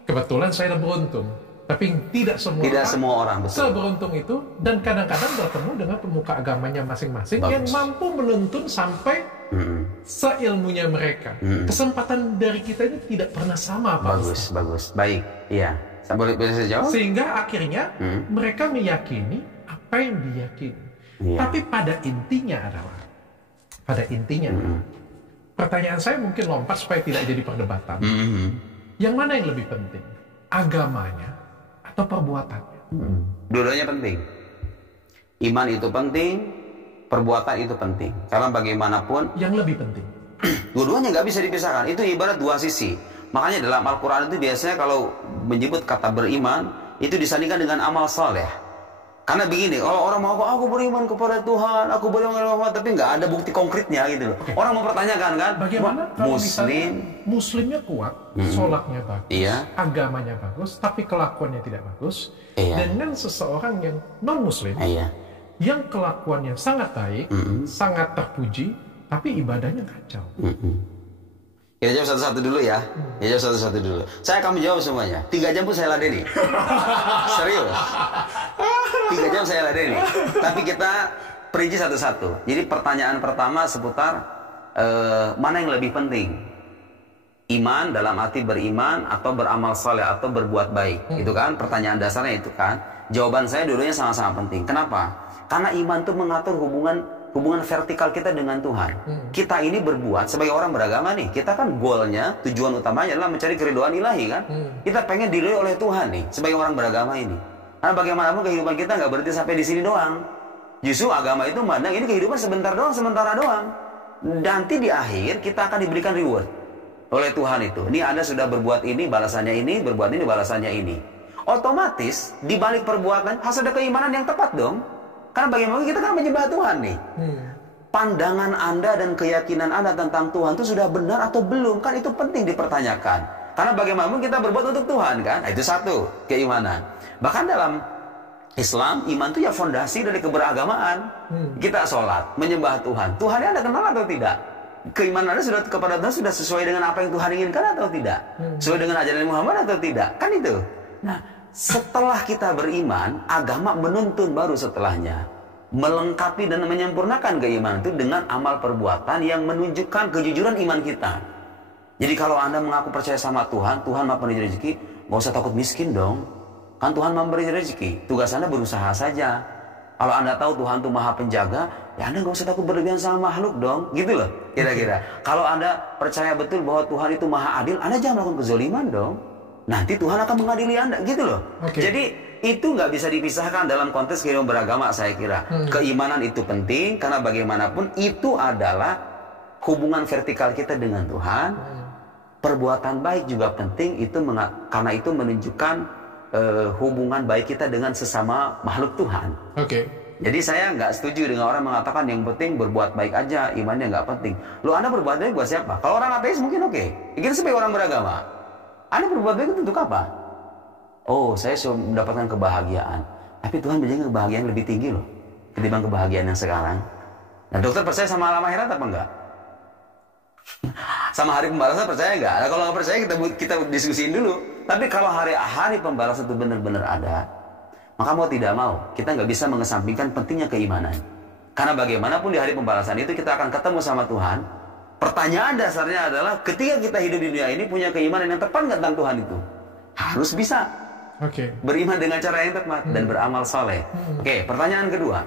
kebetulan saya beruntung. Tapi tidak semua orang betul. Seberuntung itu, dan kadang-kadang bertemu dengan pemuka agamanya masing-masing yang mampu menuntun sampai seilmunya mereka. Kesempatan dari kita ini tidak pernah sama, Pak. Bagus. Baik, iya. Boleh saya jawab? Sehingga akhirnya mereka meyakini apa yang diyakini. Tapi pada intinya pertanyaan saya mungkin lompat supaya tidak jadi perdebatan. Yang mana yang lebih penting? Agamanya atau perbuatannya? Dua-duanya penting. Iman itu penting, perbuatan itu penting. Karena bagaimanapun yang lebih penting. Dua-duanya nggak bisa dipisahkan. Itu ibarat dua sisi. Makanya dalam Al-Quran itu biasanya kalau menyebut kata beriman itu disandingkan dengan amal saleh. Karena begini, kalau orang mau aku beriman kepada Tuhan, aku beriman kepada Muhammad, tapi nggak ada bukti konkretnya gitu loh. Orang mempertanyakan kan, bagaimana kalau Muslimnya kuat, sholatnya bagus, agamanya bagus, tapi kelakuannya tidak bagus, dengan seseorang yang non Muslim, yang kelakuannya sangat baik, sangat terpuji, tapi ibadahnya kacau. Kita jawab satu-satu dulu ya. Kita jawab satu-satu dulu. Saya akan menjawab semuanya. 3 jam pun saya ladeni. Serius. 3 jam saya ladeni. Tapi kita perinci satu-satu. Jadi pertanyaan pertama seputar mana yang lebih penting? Iman dalam arti beriman atau beramal saleh atau berbuat baik. Itu kan pertanyaan dasarnya itu kan. Jawaban saya dulunya sama-sama penting. Kenapa? Karena iman itu mengatur hubungan vertikal kita dengan Tuhan. Kita ini berbuat sebagai orang beragama nih. Kita kan goalnya, tujuan utamanya adalah mencari keridhaan ilahi kan. Kita pengen diridhoi oleh Tuhan nih sebagai orang beragama ini. Karena bagaimanapun kehidupan kita nggak berhenti sampai di sini doang. Justru agama itu memandang ini kehidupan sebentar doang, sementara doang. Nanti di akhir kita akan diberikan reward oleh Tuhan itu. Ini Anda sudah berbuat ini, balasannya ini, berbuat ini, balasannya ini. Otomatis di balik perbuatan harus ada keimanan yang tepat dong. Karena bagaimana kita kan menyembah Tuhan nih. Pandangan Anda dan keyakinan Anda tentang Tuhan itu sudah benar atau belum? Kan itu penting dipertanyakan. Karena bagaimanapun kita berbuat untuk Tuhan kan. Nah, itu satu, keimanan. Bahkan dalam Islam, iman itu ya fondasi dari keberagamaan. Kita sholat, menyembah Tuhan. Tuhan Anda kenal atau tidak? Keimanan Anda sudah kepada Tuhan sudah sesuai dengan apa yang Tuhan inginkan atau tidak? Sesuai dengan ajaran Muhammad atau tidak? Kan itu. Nah, setelah kita beriman, agama menuntun baru setelahnya. Melengkapi dan menyempurnakan keimanan itu dengan amal perbuatan yang menunjukkan kejujuran iman kita. Jadi kalau Anda mengaku percaya sama Tuhan, Tuhan maha pemberi rezeki, nggak usah takut miskin dong. Kan Tuhan memberi rezeki, tugas Anda berusaha saja. Kalau Anda tahu Tuhan itu maha penjaga, ya Anda nggak usah takut berlebihan sama makhluk dong. Gitu loh, kira-kira. Kalau Anda percaya betul bahwa Tuhan itu maha adil, Anda jangan melakukan kezaliman dong. Nanti Tuhan akan mengadili Anda, gitu loh. Jadi itu nggak bisa dipisahkan dalam konteks kehidupan beragama, saya kira. Keimanan itu penting karena bagaimanapun itu adalah hubungan vertikal kita dengan Tuhan. Perbuatan baik juga penting itu karena itu menunjukkan hubungan baik kita dengan sesama makhluk Tuhan. Jadi saya nggak setuju dengan orang mengatakan yang penting berbuat baik aja, imannya nggak penting. Lo Anda berbuat baik buat siapa? Kalau orang ateis mungkin oke. Kita sebagai orang beragama, Anda berbuat baik untuk apa? Oh, saya sudah mendapatkan kebahagiaan. Tapi Tuhan menjaga kebahagiaan lebih tinggi loh ketimbang kebahagiaan yang sekarang. Nah, dokter percaya sama alam akhirat apa enggak? Sama hari pembalasan percaya enggak? Nah, kalau nggak percaya kita diskusiin dulu. Tapi kalau hari pembalasan itu benar-benar ada, maka mau tidak mau kita nggak bisa mengesampingkan pentingnya keimanan. Karena bagaimanapun di hari pembalasan itu kita akan ketemu sama Tuhan. Pertanyaan dasarnya adalah ketika kita hidup di dunia ini punya keimanan yang tepat nggak tentang Tuhan itu? Harus bisa. Beriman dengan cara yang tepat dan beramal soleh. Pertanyaan kedua,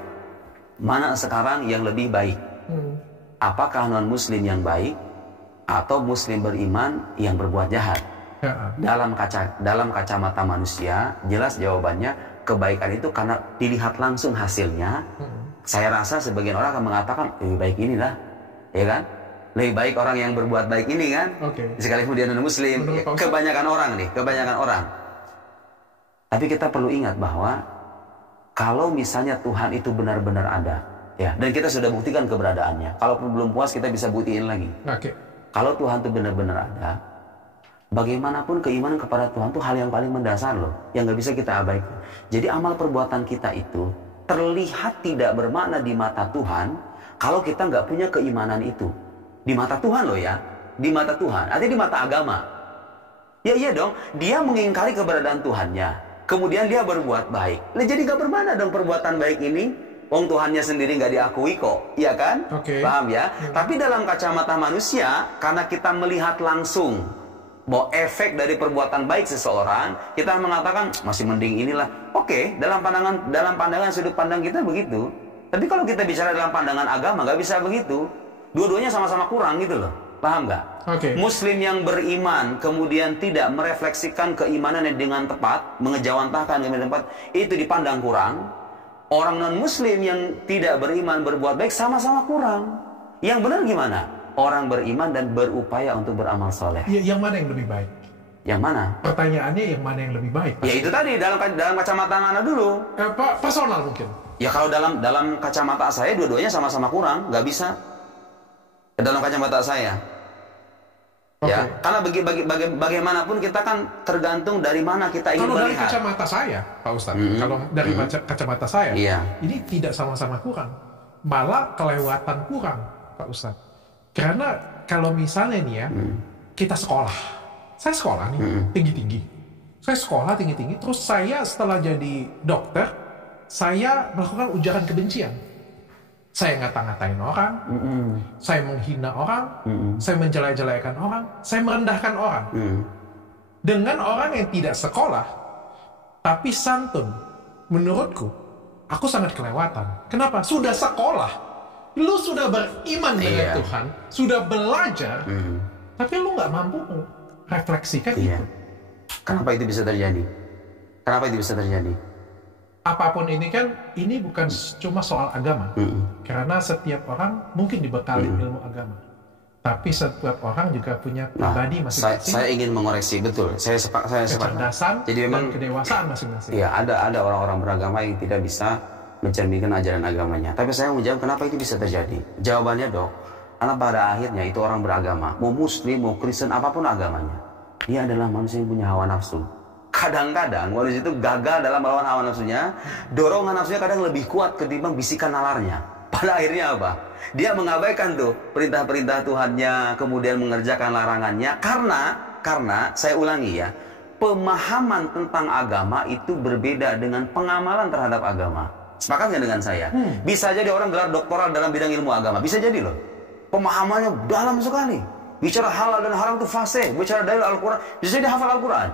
mana sekarang yang lebih baik? Apakah non-muslim yang baik atau muslim beriman yang berbuat jahat? Dalam kacamata manusia, jelas jawabannya kebaikan itu karena dilihat langsung hasilnya. Saya rasa sebagian orang akan mengatakan lebih baik inilah, ya kan? Lebih baik orang yang berbuat baik ini kan? Sekalipun dia non-muslim, kebanyakan orang. Tapi kita perlu ingat bahwa kalau misalnya Tuhan itu benar-benar ada, ya, dan kita sudah buktikan keberadaannya. Kalau belum puas kita bisa buktiin lagi. Kalau Tuhan itu benar-benar ada, bagaimanapun keimanan kepada Tuhan itu hal yang paling mendasar loh, yang nggak bisa kita abaikan. Jadi amal perbuatan kita itu terlihat tidak bermakna di mata Tuhan kalau kita nggak punya keimanan itu. Di mata Tuhan loh ya, di mata Tuhan, artinya di mata agama. Ya iya dong, dia mengingkari keberadaan Tuhannya. Kemudian dia berbuat baik. Jadi gak bermana dong perbuatan baik ini. Wong Tuhannya sendiri gak diakui kok. Iya kan? Paham ya? Tapi dalam kacamata manusia, karena kita melihat langsung bahwa efek dari perbuatan baik seseorang, kita mengatakan masih mending inilah. Dalam pandangan sudut pandang kita begitu. Tapi kalau kita bicara dalam pandangan agama gak bisa begitu. Dua-duanya sama-sama kurang gitu loh. Paham nggak? Muslim yang beriman kemudian tidak merefleksikan keimanannya dengan tepat, mengejawantahkan dengan tepat, itu dipandang kurang. Orang non-muslim yang tidak beriman berbuat baik sama-sama kurang. Yang benar gimana? Orang beriman dan berupaya untuk beramal soleh. Yang mana yang lebih baik? Yang mana? Pertanyaannya yang mana yang lebih baik? Ya itu tadi dalam kacamata Anda dulu. Personal mungkin. Ya kalau dalam kacamata saya dua-duanya sama-sama kurang, nggak bisa. Dalam kacamata saya. Ya, karena bagaimanapun kita kan tergantung dari mana kita ingin melihat. Kalau dari kacamata saya, Pak Ustadz, kalau dari kacamata saya, ini tidak sama-sama kurang, malah kelewatan kurang, Pak Ustadz. Karena kalau misalnya nih ya, kita sekolah. Saya sekolah nih, tinggi-tinggi. Saya sekolah tinggi-tinggi, terus saya setelah jadi dokter, saya melakukan ujaran kebencian. Saya ngata-ngatain orang, saya menghina orang, saya menjelek-jelekan orang, saya merendahkan orang. Dengan orang yang tidak sekolah, tapi santun. Menurutku, aku sangat kelewatan. Kenapa? Sudah sekolah, lu sudah beriman dengan Tuhan, sudah belajar, tapi lu nggak mampu refleksikan itu. Kenapa itu bisa terjadi? Kenapa itu bisa terjadi? Apapun ini kan, ini bukan cuma soal agama. Karena setiap orang mungkin dibekali ilmu agama. Tapi setiap orang juga punya pribadi masing-masing. Saya ingin mengoreksi, betul. Saya sepakat. Kecerdasan jadi memang, dan kedewasaan masing-masing. Iya, ada orang-orang beragama yang tidak bisa mencerminkan ajaran agamanya. Tapi saya mau jawab kenapa itu bisa terjadi. Jawabannya, Dok, karena pada akhirnya itu orang beragama, mau Muslim, mau Kristen, apapun agamanya, dia adalah manusia yang punya hawa nafsu. Kadang-kadang manusia itu gagal dalam melawan hawa nafsunya, dorongan nafsunya kadang lebih kuat ketimbang bisikan nalarnya. Pada akhirnya apa? Dia mengabaikan tuh perintah-perintah Tuhannya, kemudian mengerjakan larangannya, karena saya ulangi ya, pemahaman tentang agama itu berbeda dengan pengamalan terhadap agama. Sepakat nggak dengan saya? Bisa jadi orang gelar doktoral dalam bidang ilmu agama, bisa jadi loh. Pemahamannya dalam sekali. Bicara halal dan haram itu fasih, bicara dalil Al-Quran, bisa jadi hafal Al-Quran.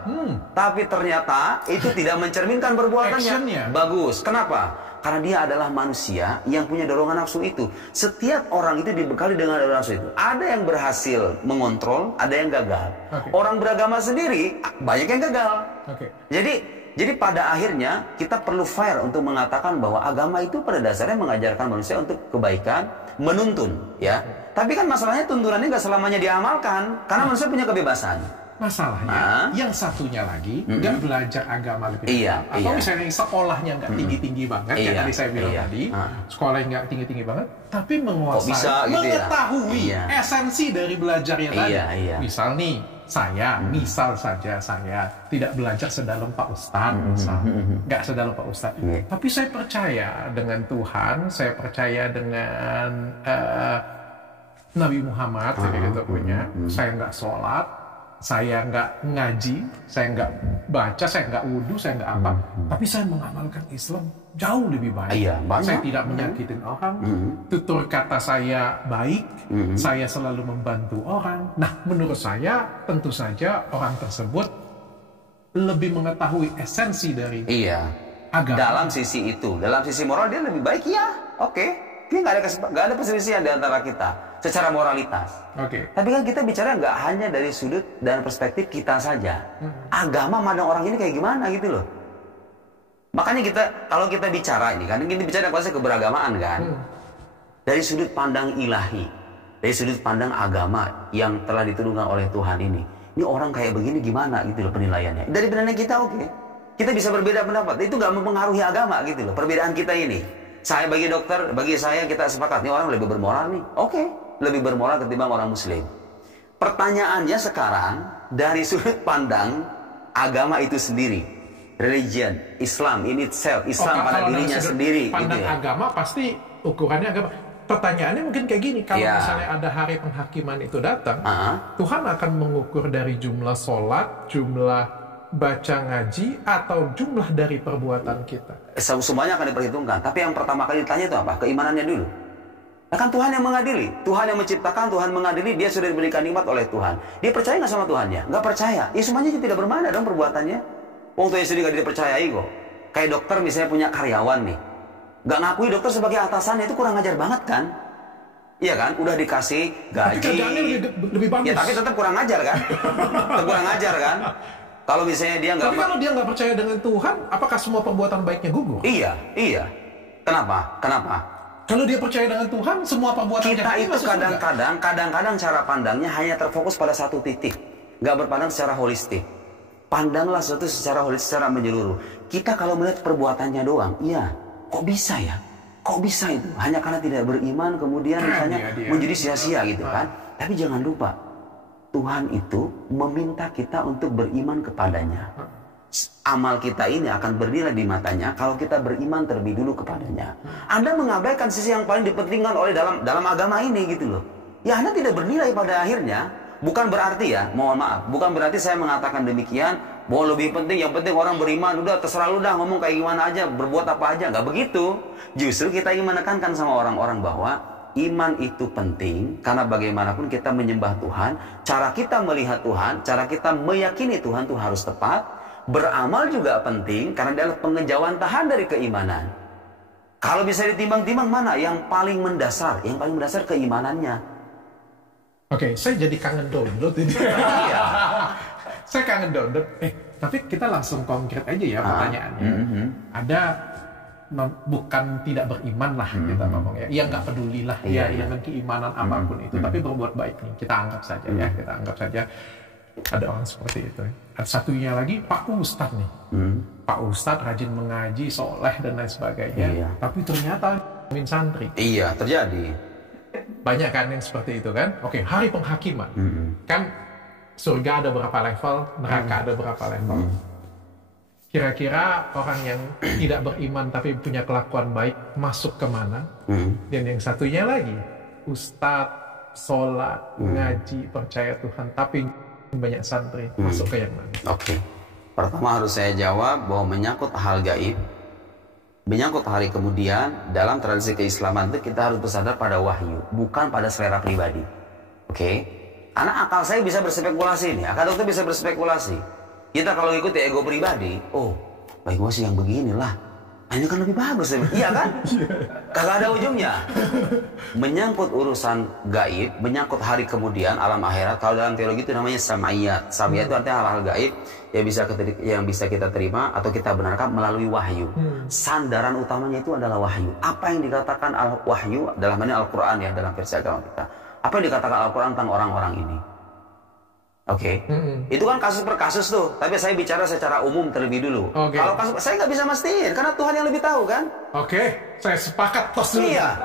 Tapi ternyata itu tidak mencerminkan perbuatannya. Bagus. Kenapa? Karena dia adalah manusia yang punya dorongan nafsu itu. Setiap orang itu dibekali dengan dorongan nafsu itu. Ada yang berhasil mengontrol, ada yang gagal. Orang beragama sendiri, banyak yang gagal. Jadi pada akhirnya kita perlu fair untuk mengatakan bahwa agama itu pada dasarnya mengajarkan manusia untuk kebaikan, menuntun, ya. Tapi kan masalahnya tuntunannya nggak selamanya diamalkan, karena manusia punya kebebasan. Masalahnya, yang satunya lagi nggak belajar agama lebih dalam. Atau misalnya sekolahnya nggak tinggi-tinggi banget, yang tadi saya bilang tadi, sekolahnya nggak tinggi-tinggi banget, tapi menguasai, mengetahui esensi dari belajarnya tadi. Misal nih, misal saja saya tidak belajar sedalam Pak Ustadz, nggak sedalam Pak Ustadz. Tapi saya percaya dengan Tuhan, saya percaya dengan Nabi Muhammad, saya gitu punya. Saya nggak sholat, saya nggak ngaji, saya nggak baca, saya nggak wudhu, saya nggak apa. Tapi saya mengamalkan Islam jauh lebih baik. Saya tidak menyakitin orang, tutur kata saya baik, saya selalu membantu orang. Nah, menurut saya tentu saja orang tersebut lebih mengetahui esensi dari agama. Dalam sisi itu, dalam sisi moral dia lebih baik, Dia nggak ada perselisihan di antara kita secara moralitas. Tapi kan kita bicara nggak hanya dari sudut dan perspektif kita saja. Agama mandang orang ini kayak gimana gitu loh. Makanya kalau kita bicara ini kan, kita bicara konsep keberagamaan kan, dari sudut pandang ilahi, dari sudut pandang agama yang telah diturunkan oleh Tuhan ini orang kayak begini gimana gitu loh penilaiannya. Dari penilaian kita kita bisa berbeda pendapat, itu nggak mempengaruhi agama gitu loh. Perbedaan kita ini, saya bagi dokter, bagi saya kita sepakat nih orang lebih bermoral nih, lebih bermoral ketimbang orang Muslim. Pertanyaannya sekarang dari sudut pandang agama itu sendiri. Religion, Islam in itself, Islam pada dirinya sendiri. Pandang gitu agama pasti ukurannya agama. Pertanyaannya mungkin kayak gini, kalau misalnya ada hari penghakiman itu datang, Tuhan akan mengukur dari jumlah sholat, jumlah baca ngaji, atau jumlah dari perbuatan kita. Semuanya akan diperhitungkan. Tapi yang pertama kali ditanya itu apa? Keimanannya dulu. Nah, kan Tuhan yang mengadili, Tuhan yang menciptakan, Tuhan mengadili, dia sudah diberikan nikmat oleh Tuhan. Dia percaya nggak sama Tuhannya? Nggak percaya. Ya semuanya tidak bermana dong perbuatannya. Wong tuanya sendiri nggak dipercayai kok. Kayak dokter misalnya punya karyawan nih, nggak ngakui dokter sebagai atasannya, itu kurang ajar banget kan? Iya kan? Udah dikasih gaji. Tapi kerjaannya lebih bagus. Ya tapi tetap kurang ajar kan? Tetap kurang ajar kan? Kalau misalnya dia nggak. Tapi kalau dia nggak percaya dengan Tuhan, apakah semua perbuatan baiknya gugur? Iya. Kenapa? Kalau dia percaya dengan Tuhan, semua perbuatan kita itu kadang-kadang cara pandangnya hanya terfokus pada satu titik, nggak berpandang secara holistik. Pandanglah sesuatu secara holistik, secara menyeluruh. Kita kalau melihat perbuatannya doang, kok bisa ya? Kok bisa itu? Hanya karena tidak beriman, kemudian misalnya menjadi sia-sia gitu kan? Tapi jangan lupa, Tuhan itu meminta kita untuk beriman kepadanya. Amal kita ini akan bernilai di matanya kalau kita beriman terlebih dulu kepadanya. Anda mengabaikan sisi yang paling dipentingkan oleh dalam agama ini gitu loh. Ya Anda tidak bernilai pada akhirnya. bukan berarti ya, mohon maaf, bukan berarti saya mengatakan demikian, bahwa lebih penting, yang penting orang beriman, udah terserah lu dah ngomong kayak gimana aja, berbuat apa aja, nggak begitu. Justru kita ingin menekankan sama orang-orang bahwa iman itu penting, karena bagaimanapun kita menyembah Tuhan, cara kita melihat Tuhan, cara kita meyakini Tuhan itu harus tepat. Beramal juga penting, karena dia adalah pengejawantahan dari keimanan. Kalau bisa ditimbang-timbang, mana yang paling mendasar? Yang paling mendasar keimanannya. Oke, saya jadi kangen download ini. Iya. Saya kangen download. Tapi kita langsung konkret aja ya pertanyaannya. Ada bukan tidak beriman lah kita ngomong ya. Yang nggak peduli lah ya dengan keimanan apapun itu. Tapi berbuat baik nih. Kita anggap saja ya. Kita anggap saja ada orang seperti itu. Satunya lagi Pak Ustadz nih. Pak Ustadz rajin mengaji, soleh dan lain sebagainya. Tapi ternyata min santri. Iya, terjadi. Banyak kan yang seperti itu kan. Oke, hari penghakiman. Kan surga ada berapa level, neraka ada berapa level. Kira-kira orang yang tidak beriman tapi punya kelakuan baik masuk kemana? Dan yang satunya lagi, Ustadz, sholat, ngaji, percaya Tuhan, tapi banyak santri, masuk ke yang mana? Oke. Pertama harus saya jawab bahwa menyangkut hal gaib, menyangkut hari kemudian, dalam tradisi keislaman itu kita harus bersandar pada wahyu, bukan pada selera pribadi. Oke? Karena akal saya bisa berspekulasi nih, akal dokter bisa berspekulasi. Kita kalau ikuti ego pribadi, oh, baik gua sih yang beginilah. Ini kan lebih bagus, iya kan? Kagak ada ujungnya. Menyangkut urusan gaib, menyangkut hari kemudian, alam akhirat, kalau dalam teologi itu namanya sam'iyat. Sam'iyat itu artinya hal-hal gaib yang bisa kita terima atau kita benarkan melalui wahyu. Sandaran utamanya itu adalah wahyu. Apa yang dikatakan wahyu dalam ini Al-Quran ya, dalam versi agama kita. Apa yang dikatakan Al-Quran tentang orang-orang ini? Oke, itu kan kasus per kasus tuh. Tapi saya bicara secara umum terlebih dulu. Kalau kasus, saya nggak bisa mastiin karena Tuhan yang lebih tahu kan. Saya sepakat tos dulu. Iya.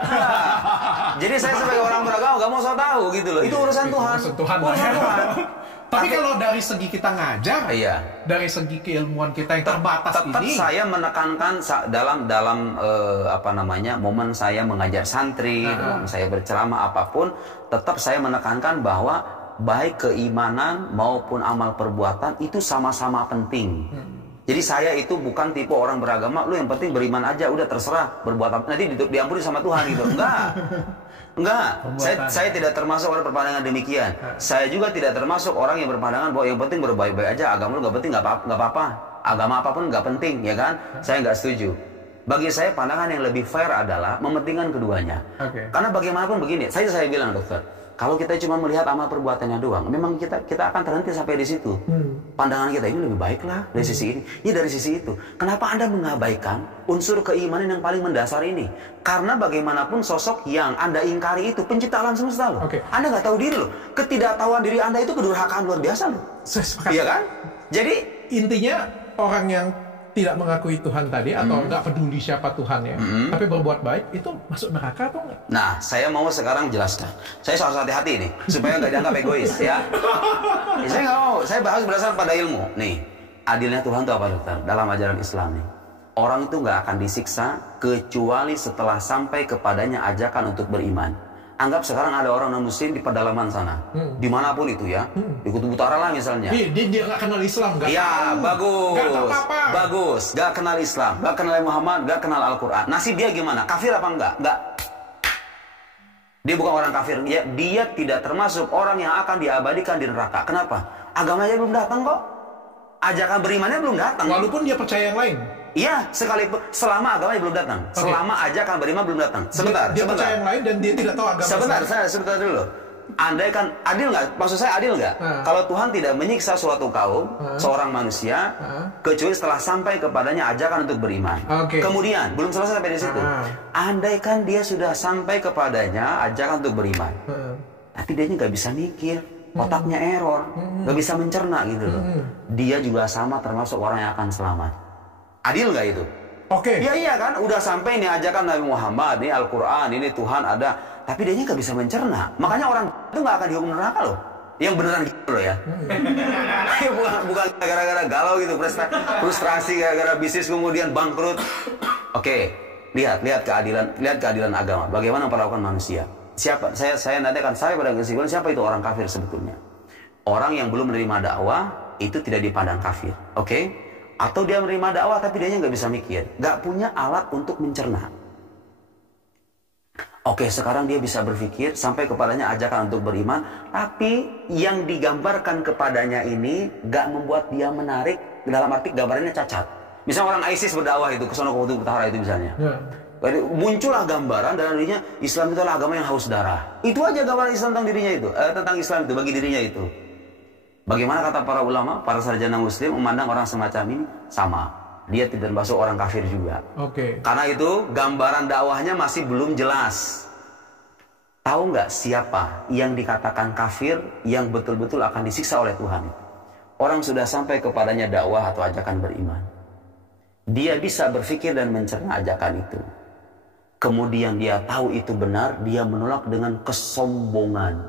Jadi saya sebagai orang beragama nggak mau so tahu gitu loh. Itu urusan Tuhan. Urusan Tuhan. Tapi kalau dari segi kita ngajar, dari segi keilmuan kita yang terbatas tetap ini, saya menekankan dalam momen saya mengajar santri, dalam saya berceramah apapun, tetap saya menekankan bahwa baik keimanan maupun amal perbuatan itu sama-sama penting. Jadi saya itu bukan tipe orang beragama, lu yang penting beriman aja, udah terserah berbuat apa, nanti diampuni sama Tuhan gitu. Enggak. Saya tidak termasuk orang berpandangan demikian. Saya juga tidak termasuk orang yang berpandangan bahwa yang penting berbaik-baik aja, agama lu nggak penting, nggak apa-apa. Agama apapun nggak penting, ya kan? Saya nggak setuju. Bagi saya pandangan yang lebih fair adalah mementingkan keduanya. Karena bagaimanapun begini, saya bilang dokter, kalau kita cuma melihat amal perbuatannya doang, memang kita akan terhenti sampai di situ. Pandangan kita ini lebih baik lah dari sisi ini. Ya dari sisi itu. Kenapa Anda mengabaikan unsur keimanan yang paling mendasar ini? Karena bagaimanapun sosok yang Anda ingkari itu pencipta alam semesta loh. Anda nggak tahu diri loh. Ketidaktahuan diri Anda itu kedurhakaan luar biasa loh. Iya kan? Jadi intinya orang yang tidak mengakui Tuhan tadi atau nggak peduli siapa Tuhannya, tapi berbuat baik, itu masuk neraka atau enggak? Nah, saya mau sekarang jelaskan. Saya harus hati-hati nih, supaya nggak dianggap egois ya. Saya nggak mau, saya bahas berdasarkan pada ilmu. Nih, adilnya Tuhan itu apa dokter? Dalam ajaran Islam nih, orang itu nggak akan disiksa kecuali setelah sampai kepadanya ajakan untuk beriman. Anggap sekarang ada orang non-muslim di pedalaman sana, dimanapun itu ya, di Kutub Utara lah misalnya. Dia nggak kenal Islam, nggak tahu. Iya, bagus. Nggak tahu apa. Bagus, nggak kenal Islam, nggak kenal Muhammad, nggak kenal Al-Quran. Nasib dia gimana? Kafir apa enggak? Enggak. Dia bukan orang kafir. Dia tidak termasuk orang yang akan diabadikan di neraka. Kenapa? Agamanya belum datang kok. Ajakan berimannya belum datang. Walaupun dia percaya yang lain. Iya, sekalipun selama agamanya belum datang. Selama ajakan beriman belum datang. Sebentar. Dia percaya yang lain dan dia tidak tahu agama. Sebentar dulu. Andai kan adil nggak? Maksud saya adil nggak? Kalau Tuhan tidak menyiksa suatu kaum, seorang manusia, kecuali setelah sampai kepadanya ajakan untuk beriman. Kemudian belum selesai sampai di situ. Andai kan dia sudah sampai kepadanya ajakan untuk beriman, tapi dia nggak bisa mikir, otaknya error, nggak bisa mencerna gitu loh. Dia juga sama termasuk orang yang akan selamat. Adil nggak itu? Iya kan, udah sampai nih ajakan Nabi Muhammad, ini Al-Quran, ini Tuhan ada, tapi dia nggak bisa mencerna. Makanya orang itu nggak akan dihukum neraka loh. Yang beneran gitu loh ya. bukan gara-gara galau gitu, frustrasi gara-gara bisnis kemudian bangkrut. Lihat keadilan agama. Bagaimana memperlakukan manusia? Saya nanti akan sampai pada kesimpulan siapa itu orang kafir sebetulnya. orang yang belum menerima dakwah itu tidak dipandang kafir, oke? Atau dia menerima dakwah tapi dia nggak bisa mikir, nggak punya alat untuk mencerna. Oke, sekarang dia bisa berpikir, sampai kepadanya ajakan untuk beriman, tapi yang digambarkan kepadanya ini nggak membuat dia menarik, dalam arti gambarannya cacat. Misalnya orang ISIS berdakwah itu, ke sono ke Kutub Utara itu misalnya. Muncullah gambaran dalam dirinya, Islam itu adalah agama yang haus darah. Itu aja gambaran Islam tentang dirinya itu, tentang Islam itu, bagi dirinya itu. Bagaimana kata para ulama, para sarjana muslim memandang orang semacam ini? Sama. Dia tidak termasuk orang kafir juga. Karena itu gambaran dakwahnya masih belum jelas. Tahu nggak siapa yang dikatakan kafir yang betul-betul akan disiksa oleh Tuhan itu? Orang sudah sampai kepadanya dakwah atau ajakan beriman. Dia bisa berpikir dan mencerna ajakan itu. Kemudian dia tahu itu benar, dia menolak dengan kesombongan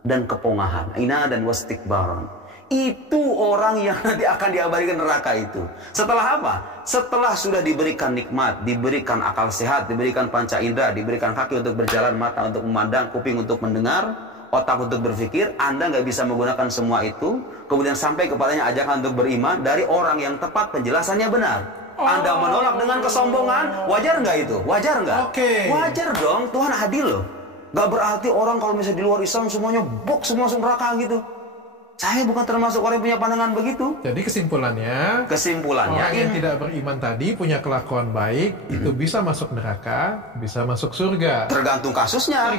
dan kepongahan. Ina dan wastikbaron. Itu orang yang nanti akan diabadikan neraka itu. Setelah apa? Setelah sudah diberikan nikmat, diberikan akal sehat, diberikan panca indera, diberikan kaki untuk berjalan, mata untuk memandang, kuping untuk mendengar, otak untuk berpikir, Anda nggak bisa menggunakan semua itu, kemudian sampai kepadanya ajakan untuk beriman dari orang yang tepat, penjelasannya benar. Anda menolak dengan kesombongan, wajar nggak itu? Wajar nggak? Wajar dong, Tuhan adil loh. Nggak berarti orang kalau misalnya di luar Islam semuanya bok, semua masuk neraka gitu. Saya bukan termasuk orang yang punya pandangan begitu. Jadi kesimpulannya orang yang tidak beriman tadi punya kelakuan baik, itu bisa masuk neraka, bisa masuk surga. Tergantung kasusnya.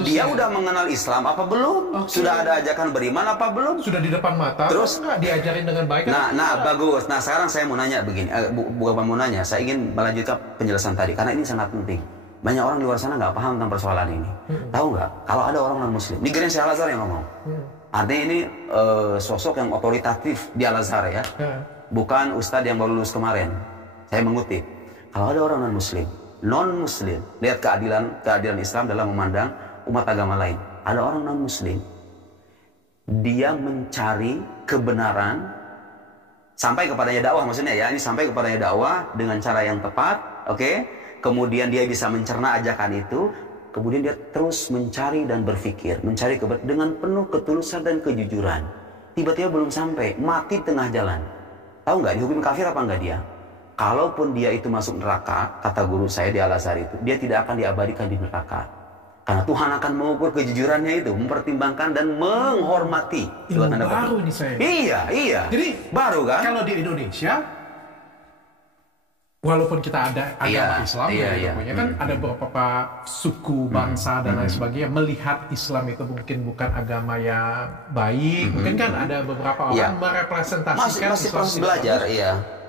Dia udah mengenal Islam apa belum? Sudah ada ajakan beriman apa belum? Sudah di depan mata. Terus nggak diajarin dengan baik? Nah, bagus. Nah, sekarang saya mau nanya begini. Bukan mau nanya, saya ingin melanjutkan penjelasan tadi karena ini sangat penting. Banyak orang di luar sana nggak paham tentang persoalan ini. Tahu nggak? Kalau ada orang non Muslim, ini Gereja Al-Azhar yang ngomong. Artinya ini sosok yang otoritatif di Al-Azhar ya. Bukan ustadz yang baru lulus kemarin. Saya mengutip. Kalau ada orang non-muslim, lihat keadilan Islam dalam memandang umat agama lain. Ada orang non-muslim, dia mencari kebenaran sampai kepadanya dakwah, maksudnya ya, ini sampai kepadanya dakwah dengan cara yang tepat, oke? Kemudian dia bisa mencerna ajakan itu. Kemudian dia terus mencari dan berpikir, mencari dengan penuh ketulusan dan kejujuran. Tiba-tiba belum sampai, mati tengah jalan. Tahu nggak dihukum kafir apa enggak dia? Kalaupun dia itu masuk neraka, kata guru saya di Al-Azhar itu, dia tidak akan diabadikan di neraka. Karena Tuhan akan mengukur kejujurannya itu, mempertimbangkan dan menghormati. Ilmu baru nih saya. Iya. Jadi baru kan? Kalau di Indonesia, walaupun kita ada agama Islam, kan ada beberapa suku, bangsa dan lain sebagainya melihat Islam itu mungkin bukan agama yang baik, mungkin kan ada beberapa orang merepresentasikan masih proses belajar,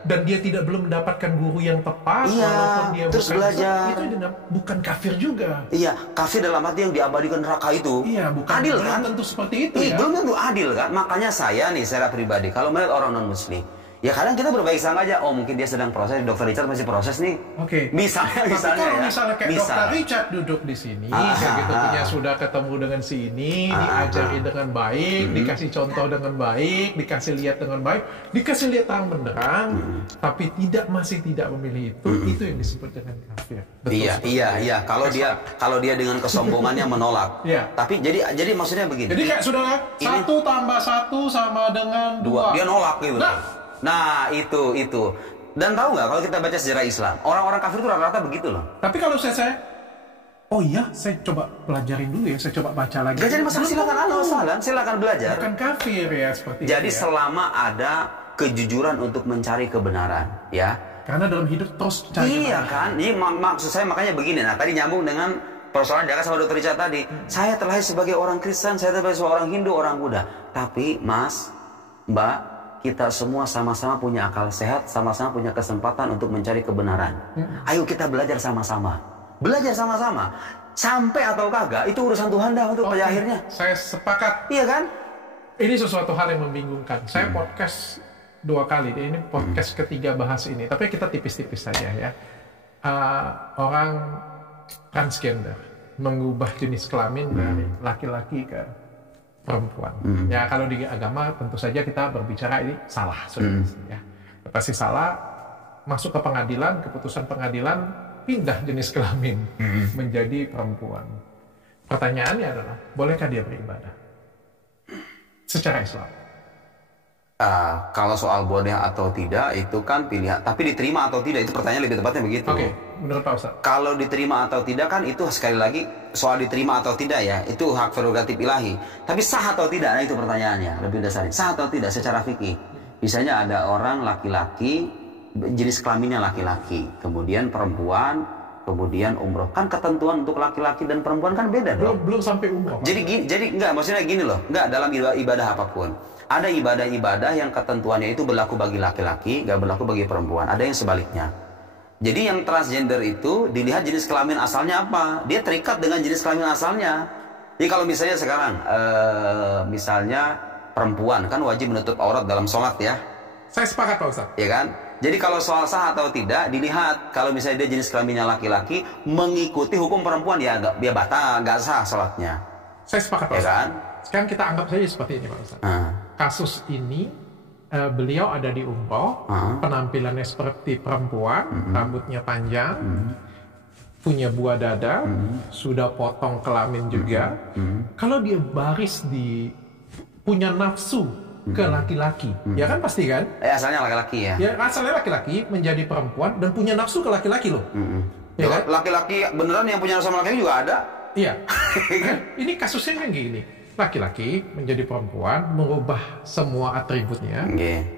dan dia belum mendapatkan guru yang tepat, walaupun dia terus bukan belajar. Islam, itu bukan kafir juga. Iya, kafir dalam arti yang diabadikan neraka itu. Iya, bukan adil kan? Tentu seperti itu ya. Belum tentu adil kan? Makanya saya nih secara pribadi kalau melihat orang non Muslim, ya kadang kita berbaik sangka aja, mungkin dia sedang proses, Dr. Richard masih proses nih. Misalnya kalau ya. Misalnya Dr. Richard duduk di sini, sudah ketemu dengan si ini, diajari dengan baik, dikasih contoh dengan baik, dikasih lihat dengan baik, dikasih lihat terang benderang, tapi masih tidak memilih itu yang disebut dengan kafir. Iya. Kalau dia dengan kesombongannya menolak. Tapi jadi maksudnya begini. Jadi kayak saudara, 1 tambah 1 sama dengan 2. Dia nolak gitu. Nah, itu. Dan tahu nggak kalau kita baca sejarah Islam, orang-orang kafir itu rata-rata begitu loh. Tapi kalau saya coba pelajarin dulu ya, saya coba baca lagi. Gak jadi masalah, silakan belajar. Bukan kafir ya seperti jadi itu. Jadi selama ada kejujuran untuk mencari kebenaran, ya. Karena dalam hidup terus cari kebenaran. Iya kan? Ini maksud saya makanya begini. Nah, tadi nyambung dengan persoalan Jaka sama Dr. Richard tadi. Saya terlahir sebagai orang Kristen, saya terlahir sebagai orang Hindu, orang Buddha. Tapi Mas, Mbak, kita semua sama-sama punya akal sehat, sama-sama punya kesempatan untuk mencari kebenaran. Ayo kita belajar sama-sama. Sampai atau kagak, itu urusan Tuhan dah untuk pada akhirnya. Saya sepakat. Iya kan? Ini sesuatu hal yang membingungkan. Saya podcast 2 kali, ini podcast ketiga bahas ini. Tapi kita tipis-tipis saja ya. Orang transgender mengubah jenis kelamin dari laki-laki ke perempuan. Ya kalau di agama tentu saja kita berbicara ini salah, ya. Pasti salah. Masuk ke pengadilan, keputusan pengadilan pindah jenis kelamin menjadi perempuan. Pertanyaannya adalah, bolehkah dia beribadah? secara Islam? Kalau soal boleh atau tidak itu kan pilihan, tapi diterima atau tidak itu pertanyaan lebih tepatnya begitu. Oke, menurut Pak Ustadz. Kalau diterima atau tidak kan itu sekali lagi soal diterima atau tidak ya, itu hak prerogatif ilahi. Tapi sah atau tidak, nah itu pertanyaannya lebih dasar. Sah atau tidak secara fikih. Misalnya ada orang laki-laki, jenis kelaminnya laki-laki, kemudian perempuan, kemudian umroh. Kan ketentuan untuk laki-laki dan perempuan kan beda dong. Belum sampai umroh. Jadi enggak, maksudnya gini loh, enggak dalam ibadah apapun. Ada ibadah-ibadah yang ketentuannya itu berlaku bagi laki-laki, nggak berlaku bagi perempuan. Ada yang sebaliknya. Jadi yang transgender itu dilihat jenis kelamin asalnya apa. Dia terikat dengan jenis kelamin asalnya. Jadi kalau misalnya sekarang, misalnya perempuan kan wajib menutup aurat dalam sholat ya. Saya sepakat Pak Ustadz. Ya kan? Jadi kalau soal sah atau tidak dilihat. Kalau misalnya dia jenis kelaminnya laki-laki mengikuti hukum perempuan ya dia batal, nggak sah sholatnya. Saya sepakat Pak Ustadz. Ya kan? Sekarang kita anggap saja seperti ini Pak Ustadz. Kasus ini beliau ada di umroh, penampilannya seperti perempuan, rambutnya panjang, punya buah dada, sudah potong kelamin juga. Kalau dia baris punya nafsu ke laki-laki, ya kan pasti kan? Asalnya laki-laki ya? Ya asalnya laki-laki menjadi perempuan dan punya nafsu ke laki-laki loh. Ya kan? Laki-laki beneran yang punya nafsu sama laki-laki juga ada. Iya. Ini kasusnya kan gini. Laki-laki menjadi perempuan, mengubah semua atributnya,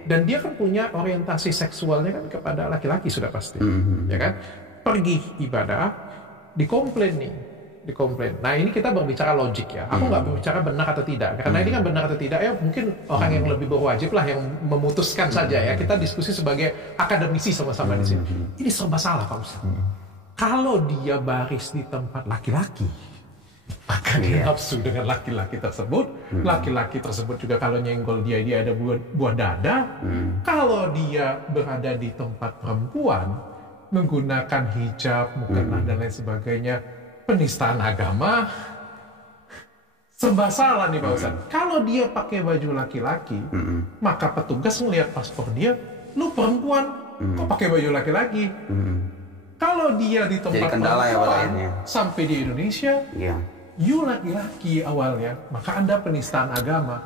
dan dia kan punya orientasi seksualnya kan kepada laki-laki sudah pasti, ya kan? Pergi ibadah, dikomplain. Nah ini kita berbicara logik ya. Aku nggak berbicara benar atau tidak, karena ini kan benar atau tidak ya mungkin orang yang lebih berwajib lah yang memutuskan saja ya. Kita diskusi sebagai akademisi sama-sama di sini. Ini serba salah Pak Ustadz. Kalau dia baris di tempat laki-laki, maka dia nafsu dengan laki-laki tersebut. Laki-laki tersebut juga kalau nyenggol dia ada buah dada. Kalau dia berada di tempat perempuan menggunakan hijab, mukena dan lain sebagainya, penistaan agama, serba salah nih Pak Ustadz. Kalau dia pakai baju laki-laki, maka petugas ngelihat paspor dia, lu perempuan, kok pakai baju laki-laki? Kalau dia di tempat perempuan sampai di Indonesia, you laki-laki awalnya, maka Anda penistaan agama.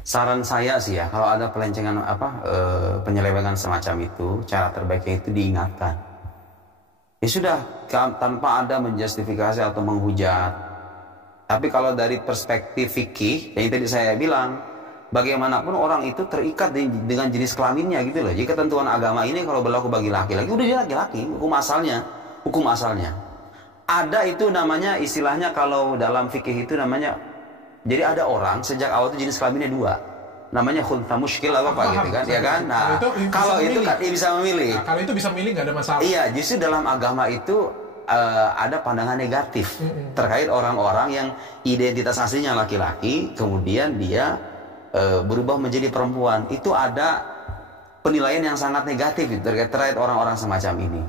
Saran saya sih ya, kalau ada pelencengan penyelewengan semacam itu, cara terbaiknya itu diingatkan. Ya sudah, tanpa ada menjustifikasi atau menghujat. Tapi kalau dari perspektif fikih, yang tadi saya bilang, bagaimanapun orang itu terikat dengan jenis kelaminnya gitu loh. Jadi ketentuan agama ini kalau berlaku bagi laki-laki, udah dia laki-laki, hukum asalnya. Ada itu namanya, istilahnya kalau dalam fikih itu namanya, jadi ada orang sejak awal itu jenis kelaminnya 2. Namanya khuntha muskil apa gitu kan, ya kan? Nah, kalau itu kan dia bisa memilih. Nah, kalau itu bisa memilih nggak ada masalah. Iya, justru dalam agama itu ada pandangan negatif terkait orang-orang yang identitas aslinya laki-laki, kemudian dia berubah menjadi perempuan. Itu ada penilaian yang sangat negatif terkait orang-orang semacam ini.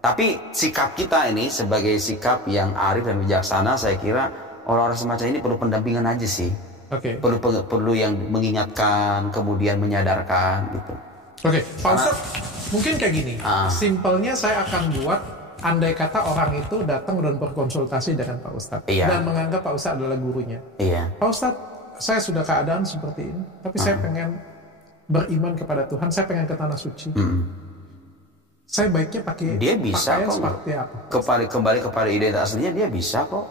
Tapi sikap kita ini sebagai sikap yang arif dan bijaksana, saya kira orang-orang semacam ini perlu pendampingan aja sih. Perlu yang mengingatkan, kemudian menyadarkan gitu. Pak Ustadz, mungkin kayak gini. Simpelnya saya akan buat, andai kata orang itu datang dan berkonsultasi dengan Pak Ustadz dan menganggap Pak Ustadz adalah gurunya. Pak Ustadz, saya sudah keadaan seperti ini, tapi saya pengen beriman kepada Tuhan, saya pengen ke tanah suci. Saya baiknya pakai dia bisa kok seperti apa? Kembali kepada identitas aslinya, dia bisa kok.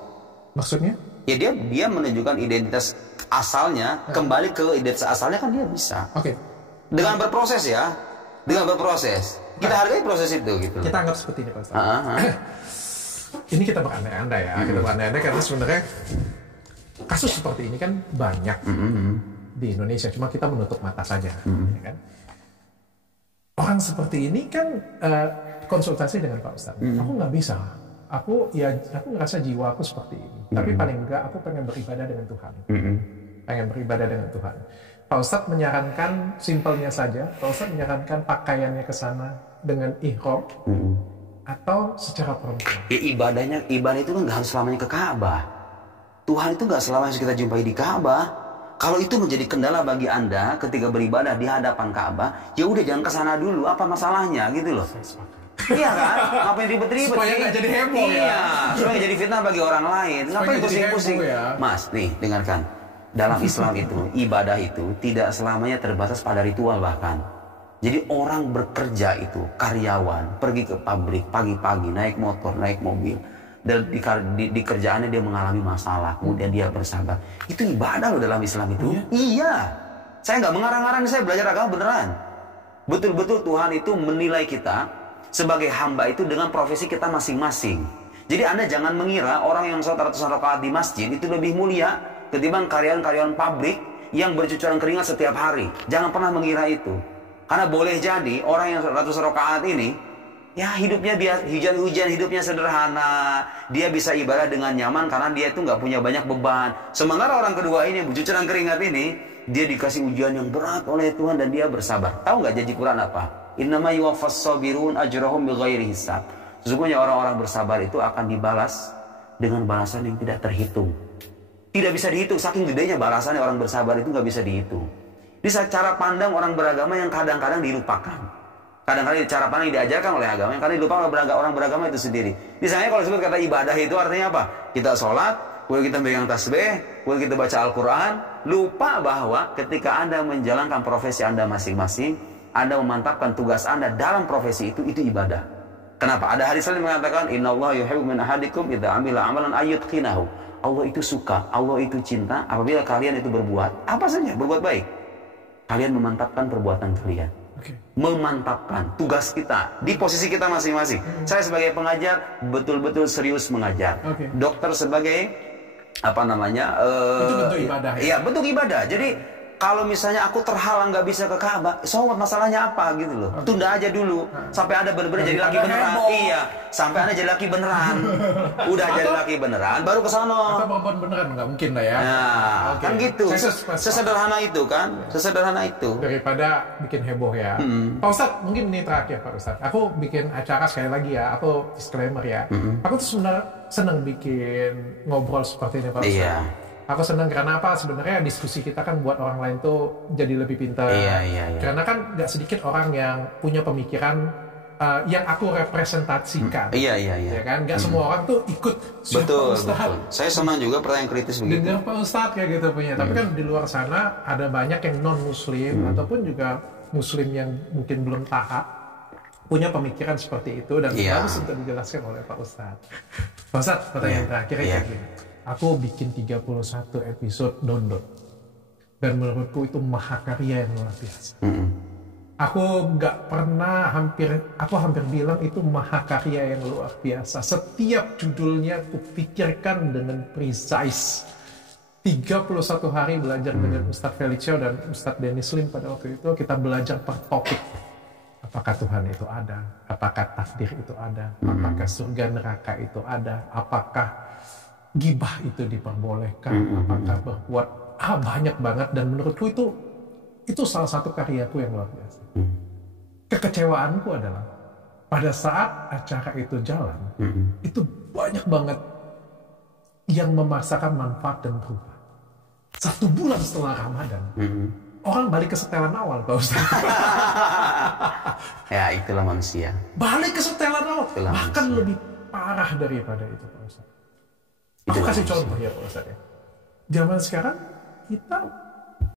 Maksudnya? Ya dia menunjukkan identitas asalnya, kembali ke identitas asalnya kan dia bisa. Dengan berproses ya, Kita hargai proses itu gitu. Kita anggap seperti ini Pak Ustadz. Ini kita berandai-andai ya, kita berandai-andai karena sebenarnya kasus seperti ini kan banyak di Indonesia, cuma kita menutup mata saja, ya kan? Orang seperti ini kan konsultasi dengan Pak Ustadz. Aku nggak bisa. Aku ngerasa jiwa aku seperti ini. Tapi paling enggak aku pengen beribadah dengan Tuhan. Pengen beribadah dengan Tuhan. Pak Ustadz menyarankan simpelnya saja. Pak Ustadz menyarankan pakaiannya ke sana dengan ihram atau secara perempuan. Ya, ibadah itu kan nggak harus selamanya ke Ka'bah. Tuhan itu nggak selamanya harus kita jumpai di Ka'bah. Kalau itu menjadi kendala bagi Anda ketika beribadah di hadapan Ka'bah, ya udah jangan ke sana dulu. Apa masalahnya gitu loh? Iya kan? Ngapain ribet-ribet supaya nggak jadi heboh supaya nggak jadi fitnah bagi orang lain. Ngapain pusing-pusing? Ya. Mas, nih dengarkan. dalam Islam itu, ibadah itu tidak selamanya terbatas pada ritual bahkan. Jadi orang bekerja itu, karyawan, pergi ke pabrik pagi-pagi, naik motor, naik mobil. Dan di kerjaannya dia mengalami masalah, kemudian dia bersabar. Itu ibadah loh dalam Islam itu. Iya. Saya nggak mengarang-arang, saya belajar agama beneran. Betul-betul Tuhan itu menilai kita sebagai hamba itu dengan profesi kita masing-masing. Jadi Anda jangan mengira orang yang sholat ratusan rakaat di masjid itu lebih mulia ketimbang karyawan-karyawan pabrik yang bercucuran keringat setiap hari. Jangan pernah mengira itu. Karena boleh jadi orang yang ratusan rakaat ini, ya hidupnya biasa, hujan-hujan, hidupnya sederhana. Dia bisa ibadah dengan nyaman karena dia itu nggak punya banyak beban. Sementara orang kedua ini, bercucuran keringat ini, dia dikasih ujian yang berat oleh Tuhan dan dia bersabar. Tahu nggak janji Quran apa? Innama yuwaffas sabirun ajrahum bighairi hisab. Sesungguhnya orang-orang bersabar itu akan dibalas dengan balasan yang tidak terhitung. Tidak bisa dihitung, saking gedenya balasannya orang bersabar itu nggak bisa dihitung. Di cara pandang orang beragama yang kadang-kadang dilupakan. Kadang-kadang cara pandang yang diajarkan oleh agama yang kadang dilupakan oleh orang beragama itu sendiri. Misalnya kalau disebut kata ibadah itu artinya apa? Kita sholat, kemudian kita pegang tasbih, kemudian kita baca Al-Quran. Lupa bahwa ketika Anda menjalankan profesi Anda masing-masing, Anda memantapkan tugas Anda dalam profesi itu ibadah. Kenapa? Ada hadis lain mengatakan innallaha yuhibbu min ahadikum idza amila amalan ayyutqinahu. Allah itu suka, Allah itu cinta apabila kalian itu berbuat apa saja, berbuat baik. Kalian memantapkan perbuatan kalian. Memantapkan tugas kita di posisi kita masing-masing. Saya sebagai pengajar betul-betul serius mengajar. Dokter sebagai apa namanya? Itu bentuk ibadah. Iya, bentuk ibadah. Jadi kalau misalnya aku terhalang nggak bisa ke Ka'bah, soal masalahnya apa gitu loh. Tunda aja dulu sampai Anda benar-benar jadi laki beneran. Iya, sampai Anda jadi laki beneran. Udah jadi laki beneran, baru ke sono. Atau perempuan beneran nggak mungkin lah ya. Nah, kan gitu. Sesederhana itu kan, sesederhana itu. Daripada bikin heboh ya. Pak Ustadz, mungkin ini terakhir Pak Ustadz. Aku bikin acara sekali lagi ya. Aku disclaimer ya. Aku tuh sebenarnya seneng bikin ngobrol seperti ini Pak Ustadz. Iya. Aku senang karena apa? Sebenarnya diskusi kita kan buat orang lain tuh jadi lebih pintar. Iya. Karena kan nggak sedikit orang yang punya pemikiran yang aku representasikan. Iya. Ya kan? Nggak semua orang tuh ikut. Betul. Saya senang juga pertanyaan kritis begitu. Dengar Pak Ustadz kayak gitu punya. Tapi kan di luar sana ada banyak yang non Muslim ataupun juga Muslim yang mungkin belum taat punya pemikiran seperti itu dan harus untuk dijelaskan oleh Pak Ustadz. Pak Ustadz, pertanyaan terakhir kayak gini. Aku bikin 31 episode Dondot. Dan menurutku itu mahakarya yang luar biasa. Aku nggak pernah aku hampir bilang itu mahakarya yang luar biasa. Setiap judulnya aku pikirkan dengan precise. 31 hari belajar dengan Ustadz Felix Chow dan Ustadz Dennis Lim pada waktu itu. Kita belajar per topik. Apakah Tuhan itu ada? Apakah takdir itu ada? Apakah surga neraka itu ada? Apakah gibah itu diperbolehkan, apakah berbuat banyak banget, dan menurutku itu salah satu karyaku yang luar biasa. Kekecewaanku adalah pada saat acara itu jalan, itu banyak banget yang memaksakan manfaat dan berubah. 1 bulan setelah Ramadan, orang balik ke setelan awal, Pak Ustaz. Ya, itulah manusia. Balik ke setelan awal, bahkan lebih parah daripada itu, Pak Ustaz. Aku kasih contoh ya Pak Ustadz ya. Zaman sekarang kita